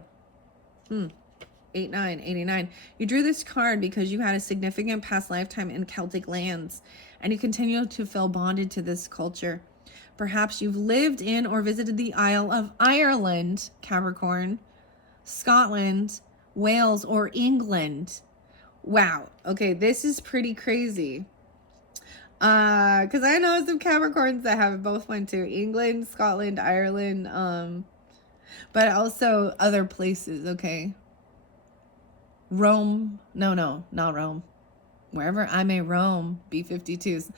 89, 89. You drew this card because you had a significant past lifetime in Celtic lands, and you continue to feel bonded to this culture. Perhaps you've lived in or visited the Isle of Ireland, Capricorn, Scotland, Wales, or England. Wow. Okay, this is pretty crazy. Because I know some Capricorns that have both went to England, Scotland, Ireland, but also other places, okay? Rome. No, not Rome. Wherever I may roam, B-52s.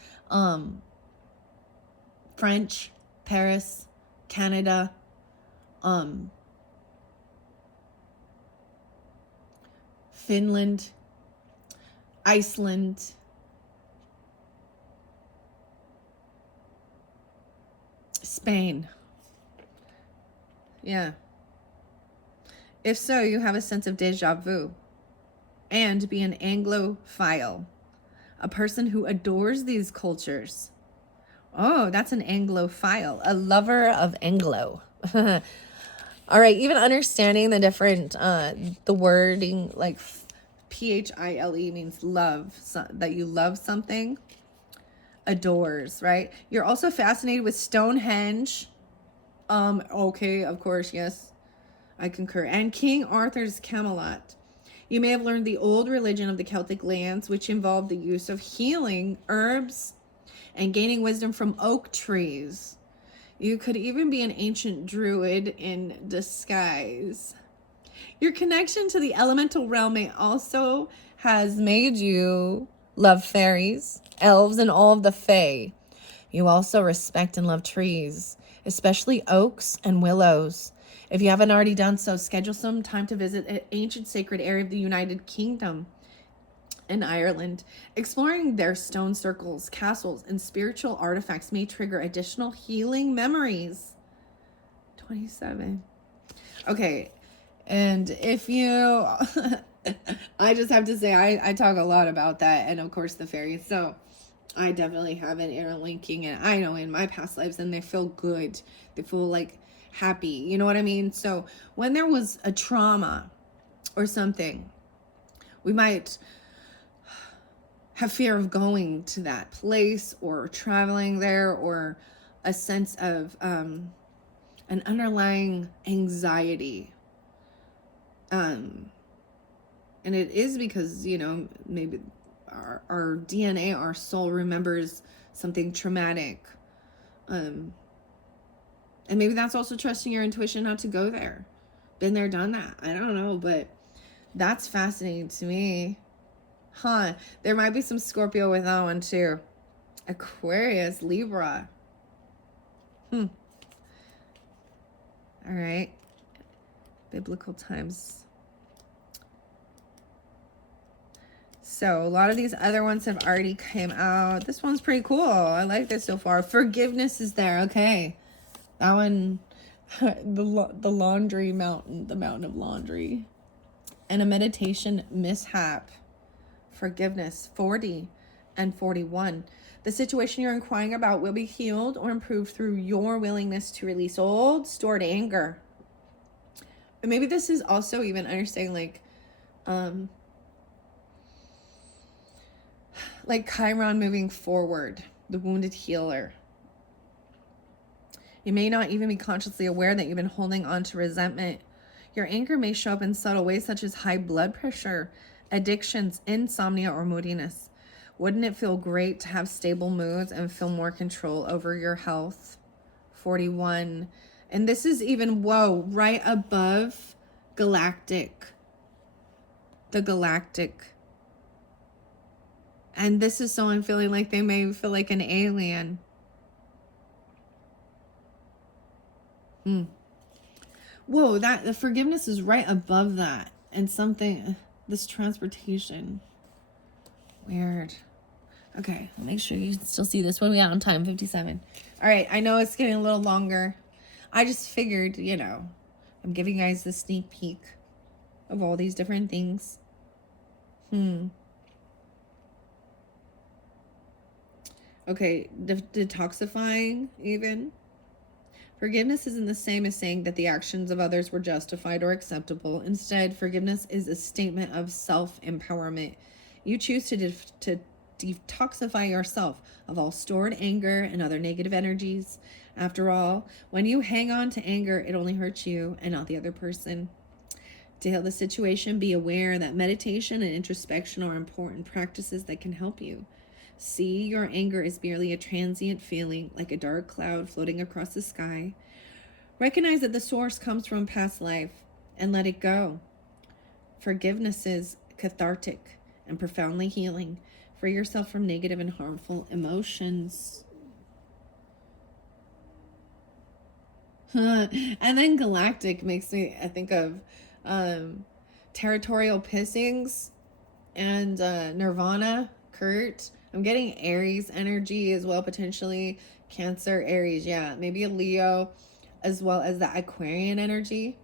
French, Paris, Canada, Finland, Iceland, Spain. Yeah. If so, you have a sense of deja vu. And be an Anglophile, a person who adores these cultures. Oh, that's an Anglophile, a lover of Anglo. All right, even understanding the different, the wording, like Phile means love, so, that you love something. Adores, right? You're also fascinated with Stonehenge. Okay, of course, yes, I concur. And King Arthur's Camelot. You may have learned the old religion of the Celtic lands, which involved the use of healing herbs and gaining wisdom from oak trees. You could even be an ancient druid in disguise. Your connection to the elemental realm may also has made you love fairies, elves, and all of the fae. You also respect and love trees especially oaks and willows. If you haven't already done so, schedule some time to visit an ancient sacred area of the United Kingdom in Ireland. Exploring their stone circles, castles, and spiritual artifacts may trigger additional healing memories. 27. Okay, and if you, I just have to say, I talk a lot about that, and of course the fairies. So I definitely have an interlinking, and I know in my past lives, and they feel good. They feel like happy. You know what I mean? So when there was a trauma or something, we might have fear of going to that place or traveling there, or a sense of an underlying anxiety. And it is because, you know, maybe our DNA, our soul remembers something traumatic. And maybe that's also trusting your intuition not to go there. Been there, done that. I don't know, but that's fascinating to me. Huh. There might be some Scorpio with that one too. Aquarius, Libra. All right. Biblical times. So a lot of these other ones have already came out. This one's pretty cool. I like this so far. Forgiveness is there. Okay. That one, the laundry mountain, the mountain of laundry. And a meditation mishap. Forgiveness, 40 and 41. The situation you're inquiring about will be healed or improved through your willingness to release old stored anger. And maybe this is also even understanding like Chiron moving forward, the wounded healer. You may not even be consciously aware that you've been holding on to resentment. Your anger may show up in subtle ways such as high blood pressure, addictions, insomnia, or moodiness. Wouldn't it feel great to have stable moods and feel more control over your health? 41. And this is even, whoa, right above galactic. The galactic. And this is someone feeling like they may feel like an alien. Whoa, that the forgiveness is right above that. And something, this transportation. Weird. Okay, make sure you still see this. What do we got on time? 57. All right, I know it's getting a little longer. I just figured, you know, I'm giving you guys the sneak peek of all these different things. Okay, detoxifying even. Forgiveness isn't the same as saying that the actions of others were justified or acceptable. Instead, forgiveness is a statement of self-empowerment. You choose to detoxify yourself of all stored anger and other negative energies. After all, when you hang on to anger, it only hurts you and not the other person. To heal the situation, be aware that meditation and introspection are important practices that can help you. See your anger as merely a transient feeling, like a dark cloud floating across the sky. Recognize that the source comes from past life and let it go. Forgiveness is cathartic and profoundly healing. Free yourself from negative and harmful emotions. And then galactic makes me, I think of territorial pissings and Nirvana, Kurt. I'm getting Aries energy as well, potentially. Cancer, Aries, yeah. Maybe a Leo, as well as the Aquarian energy.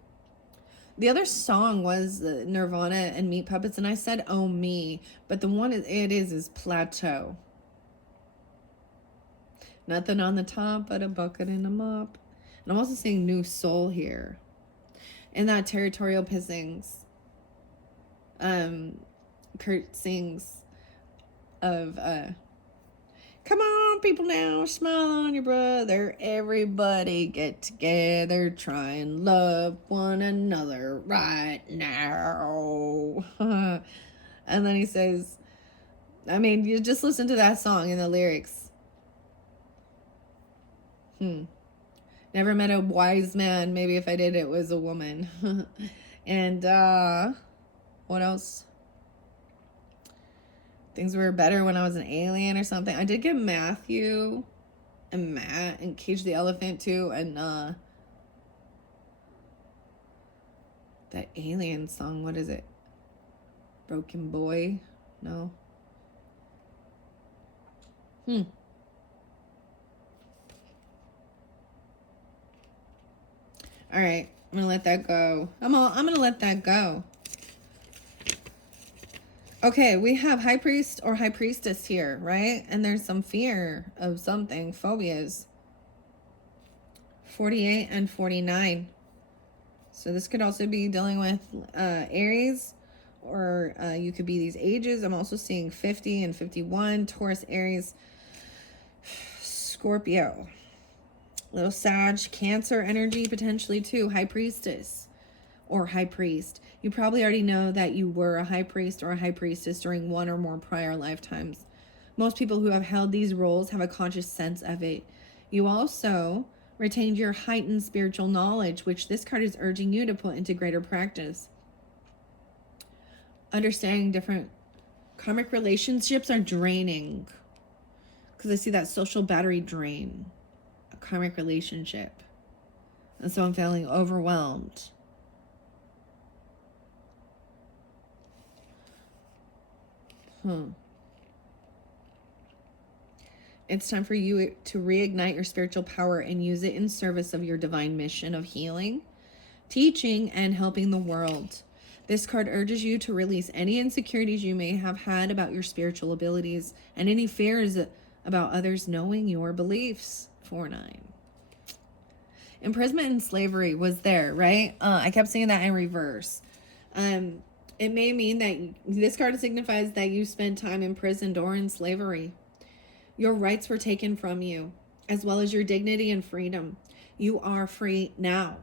The other song was Nirvana and Meat Puppets, and I said, oh, me. But the one it is Plateau. Nothing on the top but a bucket and a mop. And I'm also seeing New Soul here. In that territorial pissings, Kurt sings of come on people now, smile on your brother, everybody get together, try and love one another right now. And then he says, I mean, you just listen to that song and the lyrics. Never met a wise man. Maybe if I did, it was a woman. And what else? Things were better when I was an alien or something. I did get Matthew and Matt and Cage the Elephant too, and that alien song, what is it? Broken Boy? No. All right, I'm gonna let that go. I'm gonna let that go. Okay, we have High Priest or High Priestess here, right? And there's some fear of something, phobias. 48 and 49. So this could also be dealing with Aries, or you could be these ages. I'm also seeing 50 and 51, Taurus, Aries, Scorpio, little Sag, Cancer energy potentially too, High Priestess or High Priest. You probably already know that you were a High Priest or a High Priestess during one or more prior lifetimes. Most people who have held these roles have a conscious sense of it. You also retained your heightened spiritual knowledge, which this card is urging you to put into greater practice. Understanding different karmic relationships are draining, because I see that social battery drain, a karmic relationship. And so I'm feeling overwhelmed. It's time for you to reignite your spiritual power and use it in service of your divine mission of healing, teaching, and helping the world. This card urges you to release any insecurities you may have had about your spiritual abilities and any fears about others knowing your beliefs. 4-9. Imprisonment and slavery was there, right? I kept seeing that in reverse. It may mean that this card signifies that you spent time imprisoned or in slavery. Your rights were taken from you, as well as your dignity and freedom. You are free now,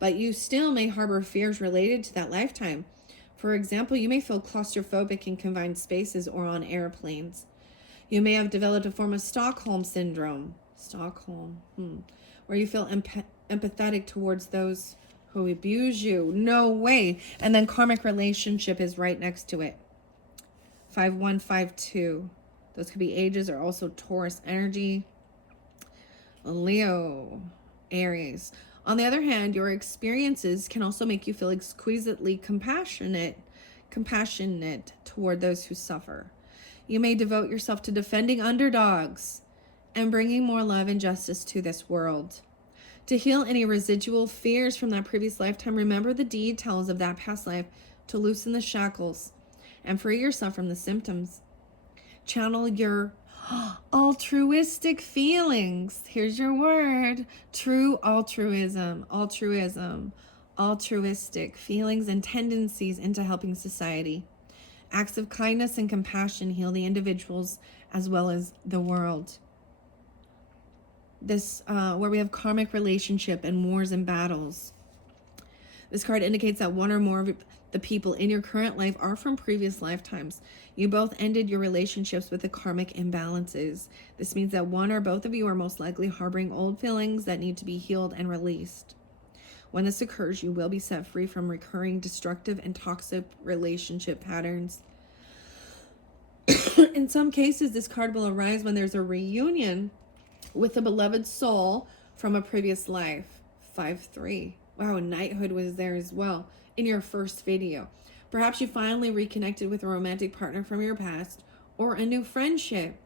but you still may harbor fears related to that lifetime. For example, you may feel claustrophobic in confined spaces or on airplanes. You may have developed a form of Stockholm syndrome. Where you feel empathetic towards those who abuse you. No way. And then karmic relationship is right next to it. 5152. Those could be ages, or also Taurus energy. Leo, Aries. On the other hand, your experiences can also make you feel exquisitely compassionate toward those who suffer. You may devote yourself to defending underdogs and bringing more love and justice to this world. To heal any residual fears from that previous lifetime, remember the details of that past life to loosen the shackles and free yourself from the symptoms. Channel your altruistic feelings. Here's your word. True altruism. Altruistic feelings and tendencies into helping society. Acts of kindness and compassion heal the individuals as well as the world. This, where we have karmic relationship and wars and battles. This card indicates that one or more of the people in your current life are from previous lifetimes. You both ended your relationships with the karmic imbalances. This means that one or both of you are most likely harboring old feelings that need to be healed and released. When this occurs, you will be set free from recurring destructive and toxic relationship patterns. In some cases, this card will arise when there's a reunion with a beloved soul from a previous life. 5-3. Wow, knighthood was there as well in your first video. Perhaps you finally reconnected with a romantic partner from your past or a new friendship.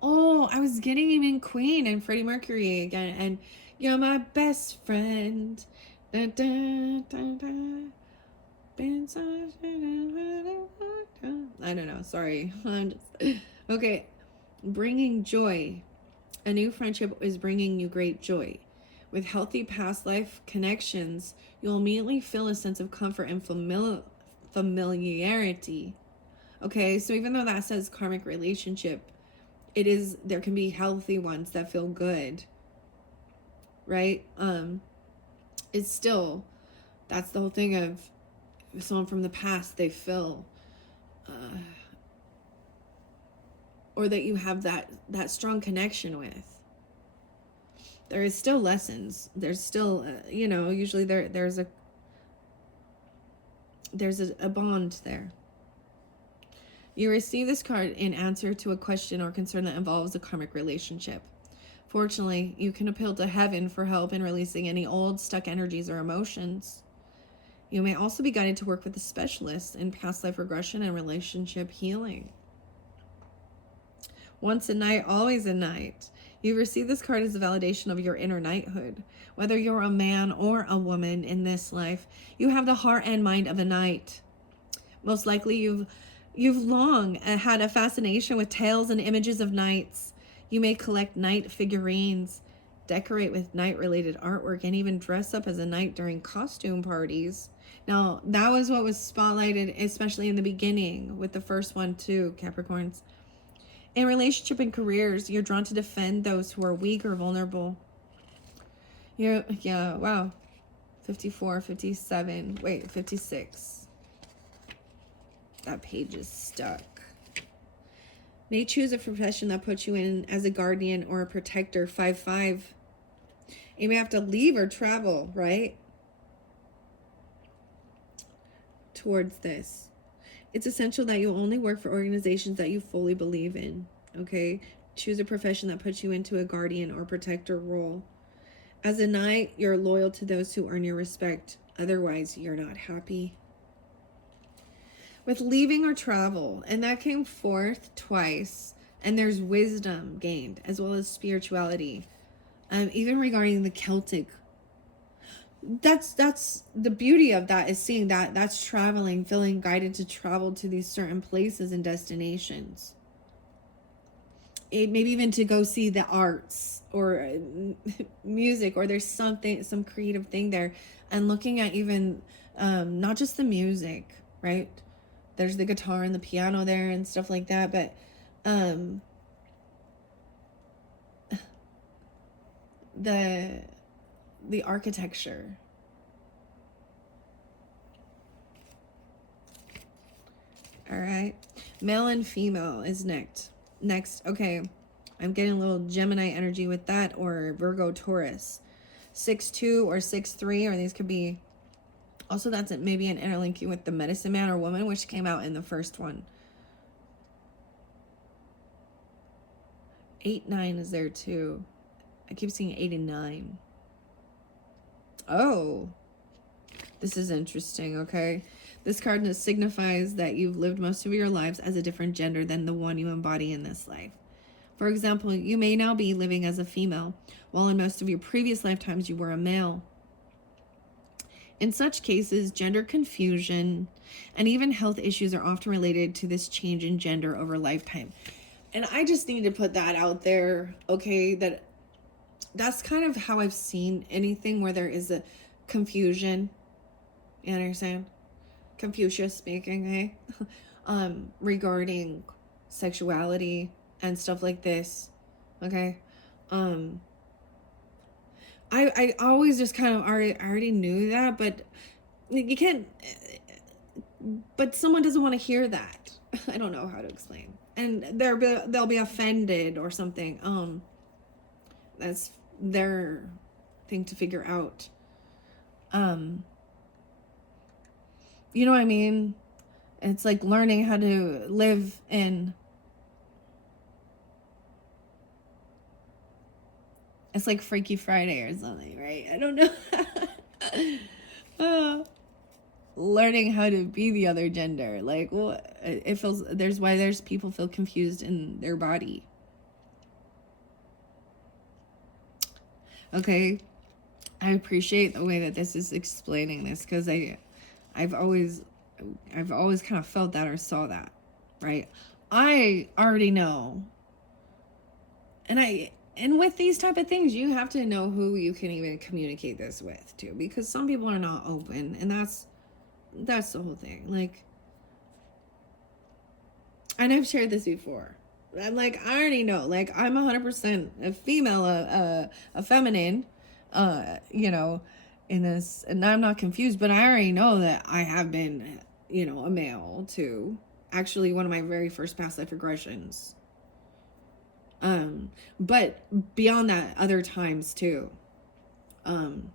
Oh, I was getting even Queen and Freddie Mercury again, and you're my best friend. Da, da, da, da. I don't know, sorry. Okay, bringing joy. A new friendship is bringing you great joy. With healthy past life connections, you'll immediately feel a sense of comfort and familiarity. Okay, so even though that says karmic relationship, there can be healthy ones that feel good, right? It's still, that's the whole thing of someone from the past they feel, or that you have that strong connection with. There is still lessons. There's still, usually there's a bond there. You receive this card in answer to a question or concern that involves a karmic relationship. Fortunately, you can appeal to heaven for help in releasing any old, stuck energies or emotions. You may also be guided to work with a specialist in past life regression and relationship healing. Once a knight, always a knight. You receive this card as a validation of your inner knighthood. Whether you're a man or a woman in this life, you have the heart and mind of a knight. Most likely you've long had a fascination with tales and images of knights. You may collect knight figurines, decorate with knight-related artwork, and even dress up as a knight during costume parties. Now, that was what was spotlighted, especially in the beginning with the first one too, Capricorns. In relationship and careers, you're drawn to defend those who are weak or vulnerable. Yeah, wow. 54, 57, wait, 56. That page is stuck. May choose a profession that puts you in as a guardian or a protector, 5-5. You may have to leave or travel, right? Towards this. It's essential that you only work for organizations that you fully believe in, okay? Choose a profession that puts you into a guardian or protector role. As a knight, you're loyal to those who earn your respect. Otherwise, you're not happy. With leaving or travel, and that came forth twice, and there's wisdom gained, as well as spirituality. Even regarding the Celtic, that's the beauty of that, is seeing that's traveling, feeling guided to travel to these certain places and destinations. Maybe even to go see the arts or music, or there's some creative thing there, and looking at even not just the music, right? There's the guitar and the piano there and stuff like that, but the architecture. All right. Male and female is next. Okay. I'm getting a little Gemini energy with that, or Virgo Taurus. 6-2 or 6-3, or these could be also, that's maybe an interlinking with the medicine man or woman, which came out in the first one. 8-9 is there too. I keep seeing 8 and 9. Oh, this is interesting, okay? This card signifies that you've lived most of your lives as a different gender than the one you embody in this life. For example, you may now be living as a female, while in most of your previous lifetimes you were a male. In such cases, gender confusion and even health issues are often related to this change in gender over lifetime. And I just need to put that out there, okay, that's kind of how I've seen anything where there is a confusion. You understand? Confucius speaking, hey? Regarding sexuality and stuff like this, okay? I always just kind of already knew that, but you can't, but someone doesn't want to hear that. I don't know how to explain. And they'll be offended or something. That's their thing to figure out. You know what I mean? It's like learning how to live in, it's like Freaky Friday or something, right? I don't know. Learning how to be the other gender. Like, well, it feels, there's people feel confused in their body. Okay. I appreciate the way that this is explaining this, because I've always kind of felt that or saw that, right? I already know. And with these type of things, you have to know who you can even communicate this with too, because some people are not open, and that's the whole thing. Like, and I've shared this before. I'm like, I already know, like, I'm 100% a female, a feminine, you know, in this, and I'm not confused, but I already know that I have been, you know, a male too. Actually, one of my very first past life regressions. But beyond that, other times too. And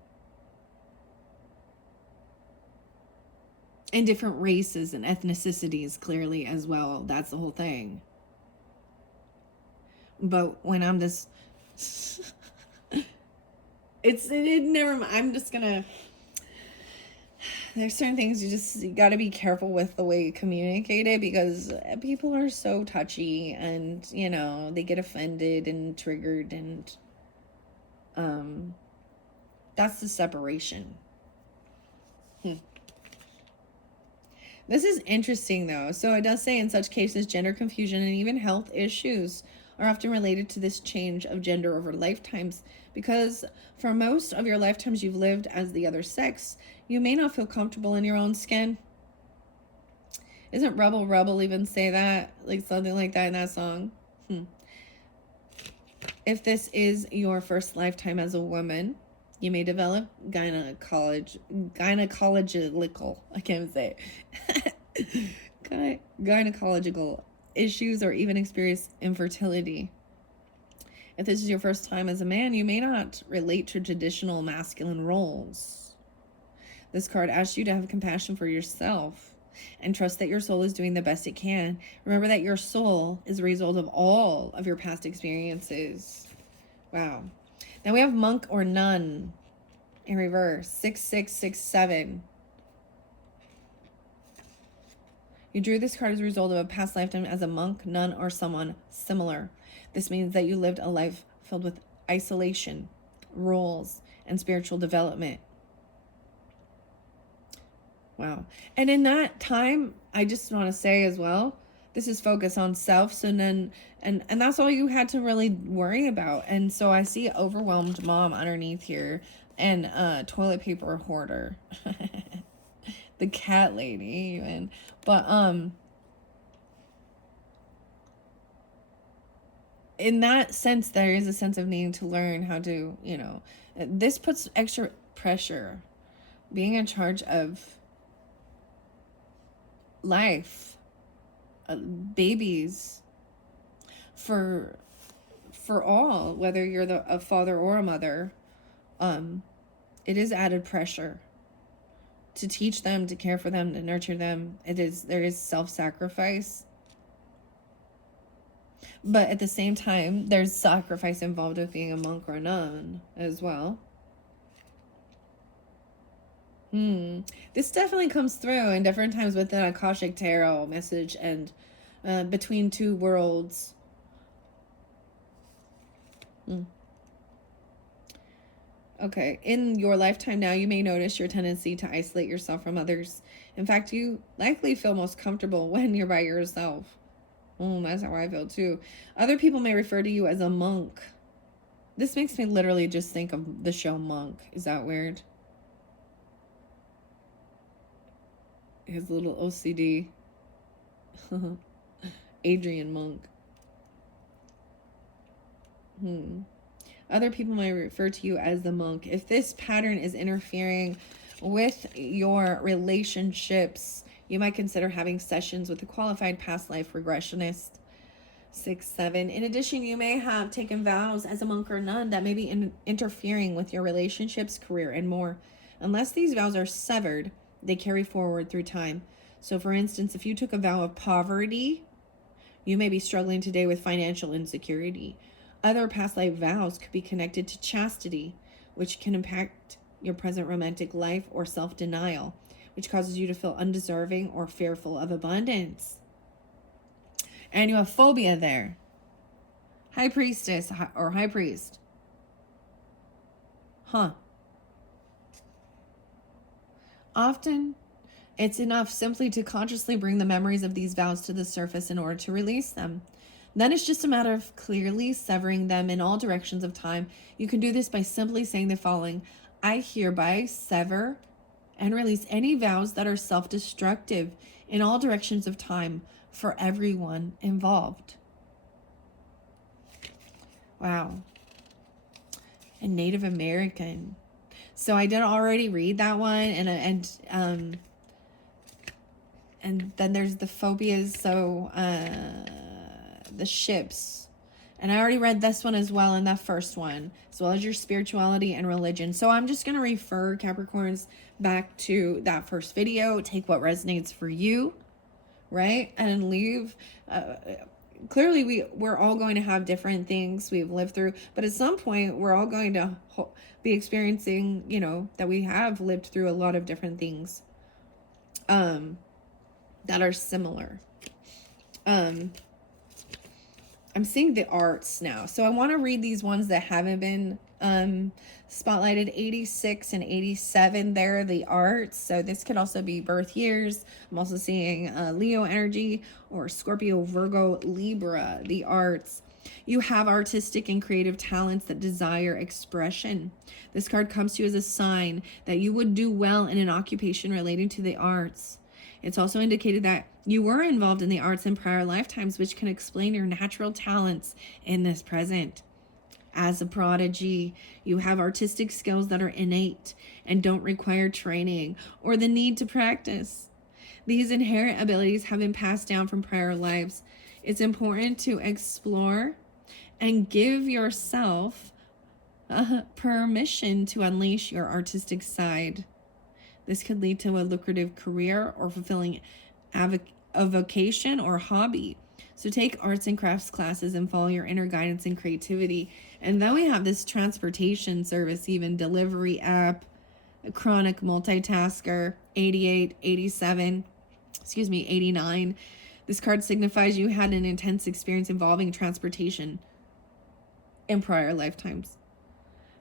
different races and ethnicities clearly as well. That's the whole thing. But when I'm this Never mind. I'm just gonna, there's certain things you got to be careful with the way you communicate it, because people are so touchy, and they get offended and triggered, and that's the separation. This is interesting though. So it does say, in such cases, gender confusion and even health issues are often related to this change of gender over lifetimes, because for most of your lifetimes you've lived as the other sex, you may not feel comfortable in your own skin. Isn't Rebel even say that? Like something like that in that song? If this is your first lifetime as a woman, you may develop gynecological, I can't say it. Gynecological issues, or even experience infertility. If this is your first time as a man, you may not relate to traditional masculine roles. This card asks you to have compassion for yourself and trust that your soul is doing the best it can. Remember that your soul is a result of all of your past experiences. Wow. Now we have monk or nun in reverse. 6667. You drew this card as a result of a past lifetime as a monk, nun, or someone similar. This means that you lived a life filled with isolation, rules, and spiritual development. Wow. And in that time, I just want to say as well, this is focus on self. So then, and that's all you had to really worry about. And so I see overwhelmed mom underneath here, and toilet paper hoarder. The cat lady even. But in that sense, there is a sense of needing to learn how to, this puts extra pressure. Being in charge of life, babies, for all, whether you're a father or a mother, it is added pressure to teach them, to care for them, to nurture them. There is self-sacrifice, but at the same time, there's sacrifice involved with being a monk or a nun as well. This definitely comes through in different times within a Akashic Tarot message, and between two worlds. Okay, in your lifetime now, you may notice your tendency to isolate yourself from others. In fact, you likely feel most comfortable when you're by yourself. That's how I feel too. Other people may refer to you as a monk. This makes me literally just think of the show Monk. Is that weird? His little OCD. Adrian Monk. Other people might refer to you as the monk. If this pattern is interfering with your relationships, you might consider having sessions with a qualified past life regressionist. 6-7. In addition, you may have taken vows as a monk or nun that may be interfering with your relationships, career, and more. Unless these vows are severed, they carry forward through time. So for instance, if you took a vow of poverty, you may be struggling today with financial insecurity. Other past life vows could be connected to chastity, which can impact your present romantic life, or self-denial, which causes you to feel undeserving or fearful of abundance. And you have phobia there. High priestess or high priest. Often, it's enough simply to consciously bring the memories of these vows to the surface in order to release them. Then it's just a matter of clearly severing them in all directions of time. You can do this by simply saying the following: I hereby sever and release any vows that are self-destructive in all directions of time for everyone involved. Wow. And Native American. So I did already read that one, and then there's the phobias. So the ships, and I already read this one as well, in that first one, as well as your spirituality and religion. So I'm just going to refer Capricorns back to that first video. Take what resonates for you, right? And leave clearly we're all going to have different things we've lived through, but at some point we're all going to be experiencing, you know, that we have lived through a lot of different things that are similar. I'm seeing the arts now, so I want to read these ones that haven't been spotlighted. 86 and 87, they're the arts. So this could also be birth years. I'm also seeing Leo energy, or Scorpio, Virgo, Libra, the arts. You have artistic and creative talents that desire expression. This card comes to you as a sign that you would do well in an occupation relating to the arts. It's also indicated that you were involved in the arts in prior lifetimes, which can explain your natural talents in this present. As a prodigy, you have artistic skills that are innate and don't require training or the need to practice. These inherent abilities have been passed down from prior lives. It's important to explore and give yourself permission to unleash your artistic side. This could lead to a lucrative career or fulfilling a vocation or hobby. So take arts and crafts classes and follow your inner guidance and creativity. And then we have this transportation service, even delivery app, a chronic multitasker, 88, 87, 89. This card signifies you had an intense experience involving transportation in prior lifetimes.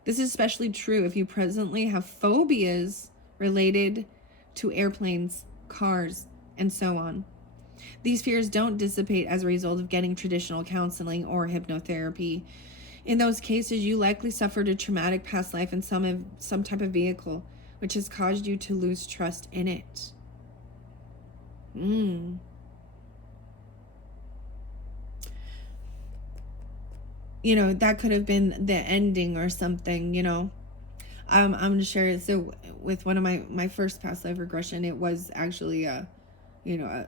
This is especially true if you presently have phobias related to airplanes, cars, and so on. These fears don't dissipate as a result of getting traditional counseling or hypnotherapy. In those cases, you likely suffered a traumatic past life in some type of vehicle, which has caused you to lose trust in it. You know, that could have been the ending or something, you know. I'm going to share it. So with one of my first past life regression, it was actually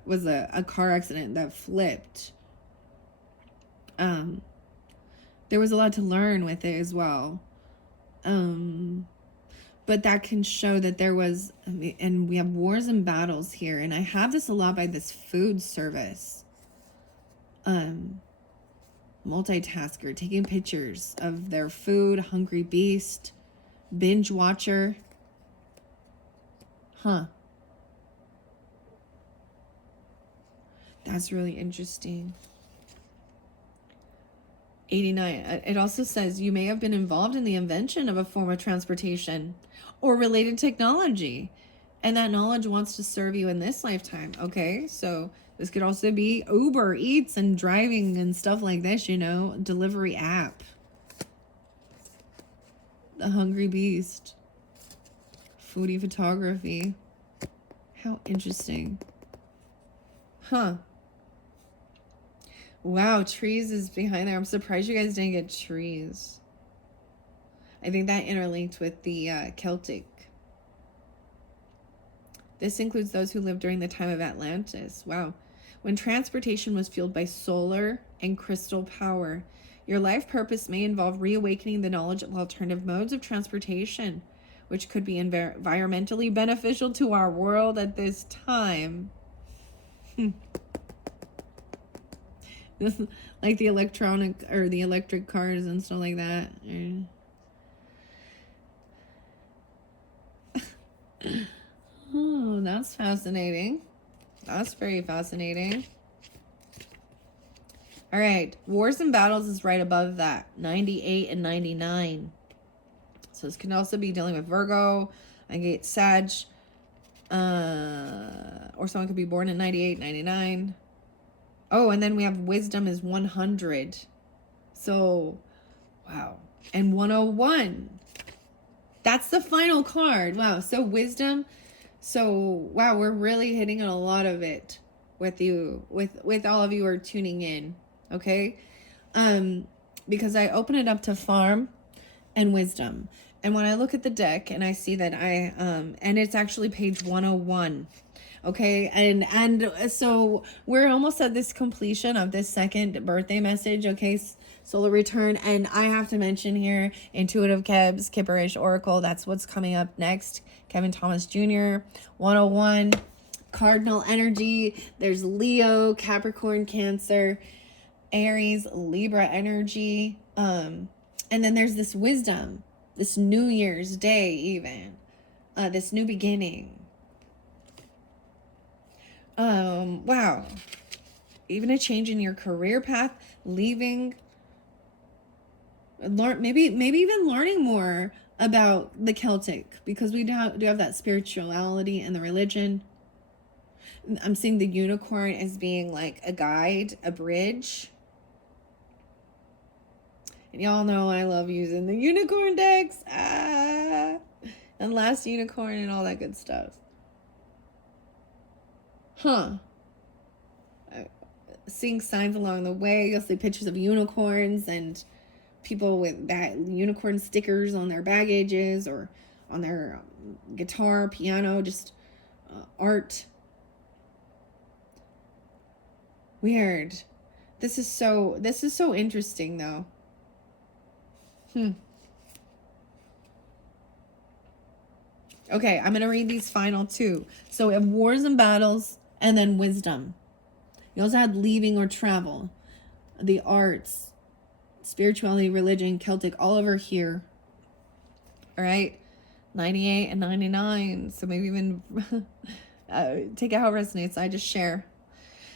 was a car accident that flipped. There was a lot to learn with it as well. But that can show that there was, and we have wars and battles here. And I have this a lot by this food service. Multitasker, taking pictures of their food, hungry beast, binge watcher. That's really interesting. 89. It also says you may have been involved in the invention of a form of transportation or related technology, and that knowledge wants to serve you in this lifetime. Okay, so this could also be Uber Eats and driving and stuff like this, you know, delivery app. The hungry beast. Foodie photography. How interesting. Wow, trees is behind there. I'm surprised you guys didn't get trees. I think that interlinked with the Celtic. This includes those who lived during the time of Atlantis. Wow. When transportation was fueled by solar and crystal power, your life purpose may involve reawakening the knowledge of alternative modes of transportation, which could be environmentally beneficial to our world at this time. Like the electric cars and stuff like that. Oh, that's fascinating. That's very fascinating. All right, wars and battles is right above that, 98 and 99. So this can also be dealing with Virgo, I get Sag, or someone could be born in 98, 99. Oh, and then we have wisdom is 100. So, wow. And 101. That's the final card. Wow. So wisdom. So, wow, we're really hitting on a lot of it with you, with all of you who are tuning in. Okay. Because I open it up to farm and wisdom. And when I look at the deck and I see that and it's actually page 101. Okay, and so we're almost at this completion of this second birthday message. Okay, solar return, and I have to mention here Intuitive Kebs, Kipperish Oracle. That's what's coming up next. Kevin Thomas Jr. 101 cardinal energy. There's Leo, Capricorn, Cancer. Aries, Libra energy. And then there's this wisdom, this New Year's Day even, this new beginning. Wow. Even a change in your career path, leaving, maybe even learning more about the Celtic, because we do have that spirituality and the religion. I'm seeing the unicorn as being like a guide, a bridge. And y'all know I love using the unicorn decks. And last unicorn and all that good stuff. Seeing signs along the way. You'll see pictures of unicorns and people with that unicorn stickers on their baggages or on their guitar, piano, just art. Weird. This is so interesting though. Okay, I'm going to read these final two. So we have wars and battles and then wisdom. You also had leaving or travel, the arts, spirituality, religion, Celtic, all over here. All right, 98 and 99. So maybe even take it how it resonates. I just share.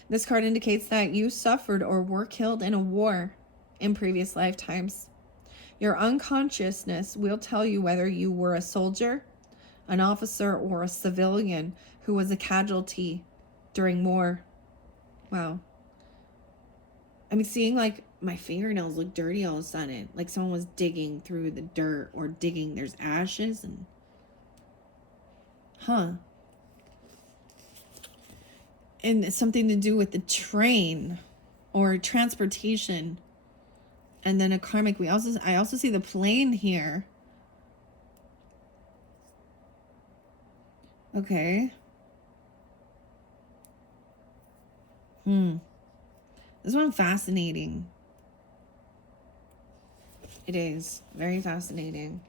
This card indicates that you suffered or were killed in a war in previous lifetimes. Your unconsciousness will tell you whether you were a soldier, an officer, or a civilian who was a casualty during war. Wow. I'm seeing like my fingernails look dirty all of a sudden. Like someone was digging through the dirt or digging. There's ashes and... And it's something to do with the train or transportation. And then a karmic. I also see the plane here. Okay. This one fascinating. It is very fascinating.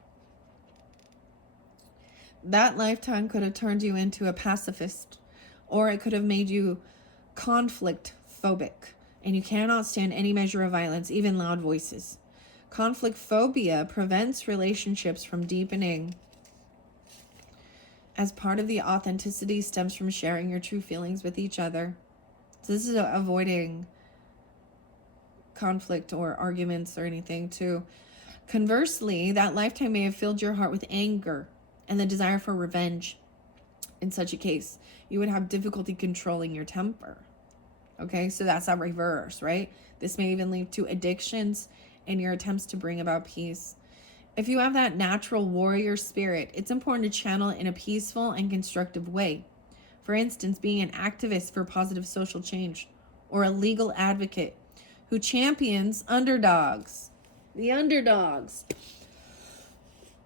That lifetime could have turned you into a pacifist, or it could have made you conflict phobic, and you cannot stand any measure of violence, even loud voices. Conflict phobia prevents relationships from deepening, as part of the authenticity stems from sharing your true feelings with each other. So this is avoiding conflict or arguments or anything too. Conversely, that lifetime may have filled your heart with anger and the desire for revenge. In such a case, you would have difficulty controlling your temper. Okay, so that's a reverse, right? This may even lead to addictions in your attempts to bring about peace. If you have that natural warrior spirit, it's important to channel in a peaceful and constructive way. For instance, being an activist for positive social change, or a legal advocate who champions underdogs. The underdogs.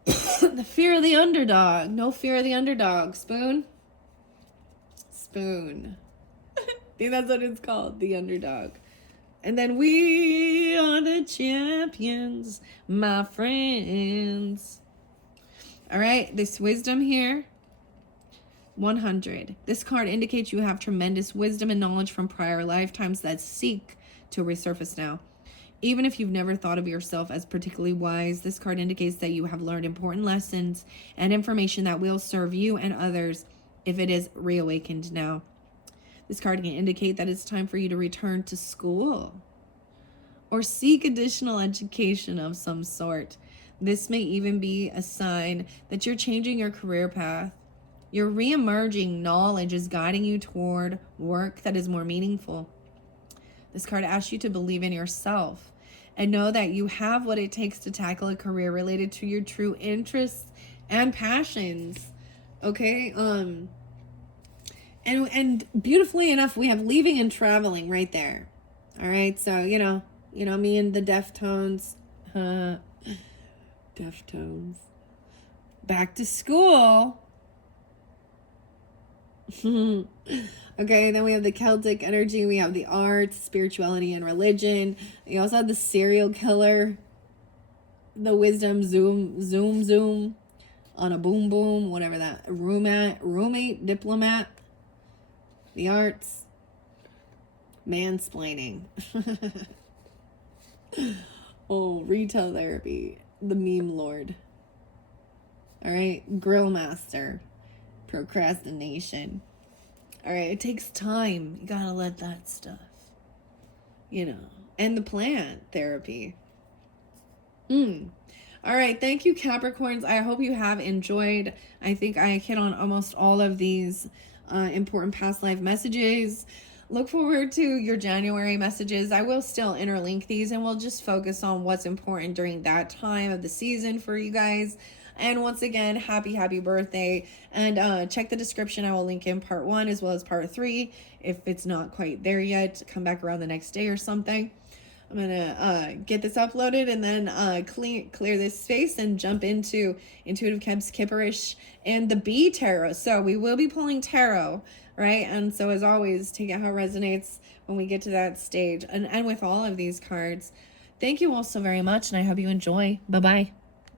The fear of the underdog. No fear of the underdog. Spoon? Spoon. I think that's what it's called. The underdog. And then we are the champions, my friends. All right, this wisdom here. 100. This card indicates you have tremendous wisdom and knowledge from prior lifetimes that seek to resurface now. Even if you've never thought of yourself as particularly wise, this card indicates that you have learned important lessons and information that will serve you and others if it is reawakened now. This card can indicate that it's time for you to return to school or seek additional education of some sort. This may even be a sign that you're changing your career path. Your re-emerging knowledge is guiding you toward work that is more meaningful. This card asks you to believe in yourself and know that you have what it takes to tackle a career related to your true interests and passions. Okay? And beautifully enough, we have leaving and traveling right there. All right? So, you know, me and the Deftones. Deftones. Back to school. Okay, then we have the Celtic energy, we have the arts, spirituality, and religion. We also have the serial killer, the wisdom, zoom on a boom boom, whatever that, roommate, diplomat, the arts, mansplaining. Oh, retail therapy, the meme lord. All right, grill master, procrastination. All right, it takes time. You gotta let that stuff, and the plant therapy. All right, thank you, Capricorns. I hope you have enjoyed. I think I hit on almost all of these important past life messages. Look forward to your January messages. I will still interlink these, and we'll just focus on what's important during that time of the season for you guys. And once again, happy birthday. And check the description. I will link in part 1 as well as part 3. If it's not quite there yet, come back around the next day or something. I'm gonna get this uploaded and then clear this space and jump into Intuitive Keb's Kipperish and the Bee Tarot. So we will be pulling tarot, right? And so as always, take it how it resonates when we get to that stage. And with all of these cards, thank you all so very much, and I hope you enjoy. Bye-bye.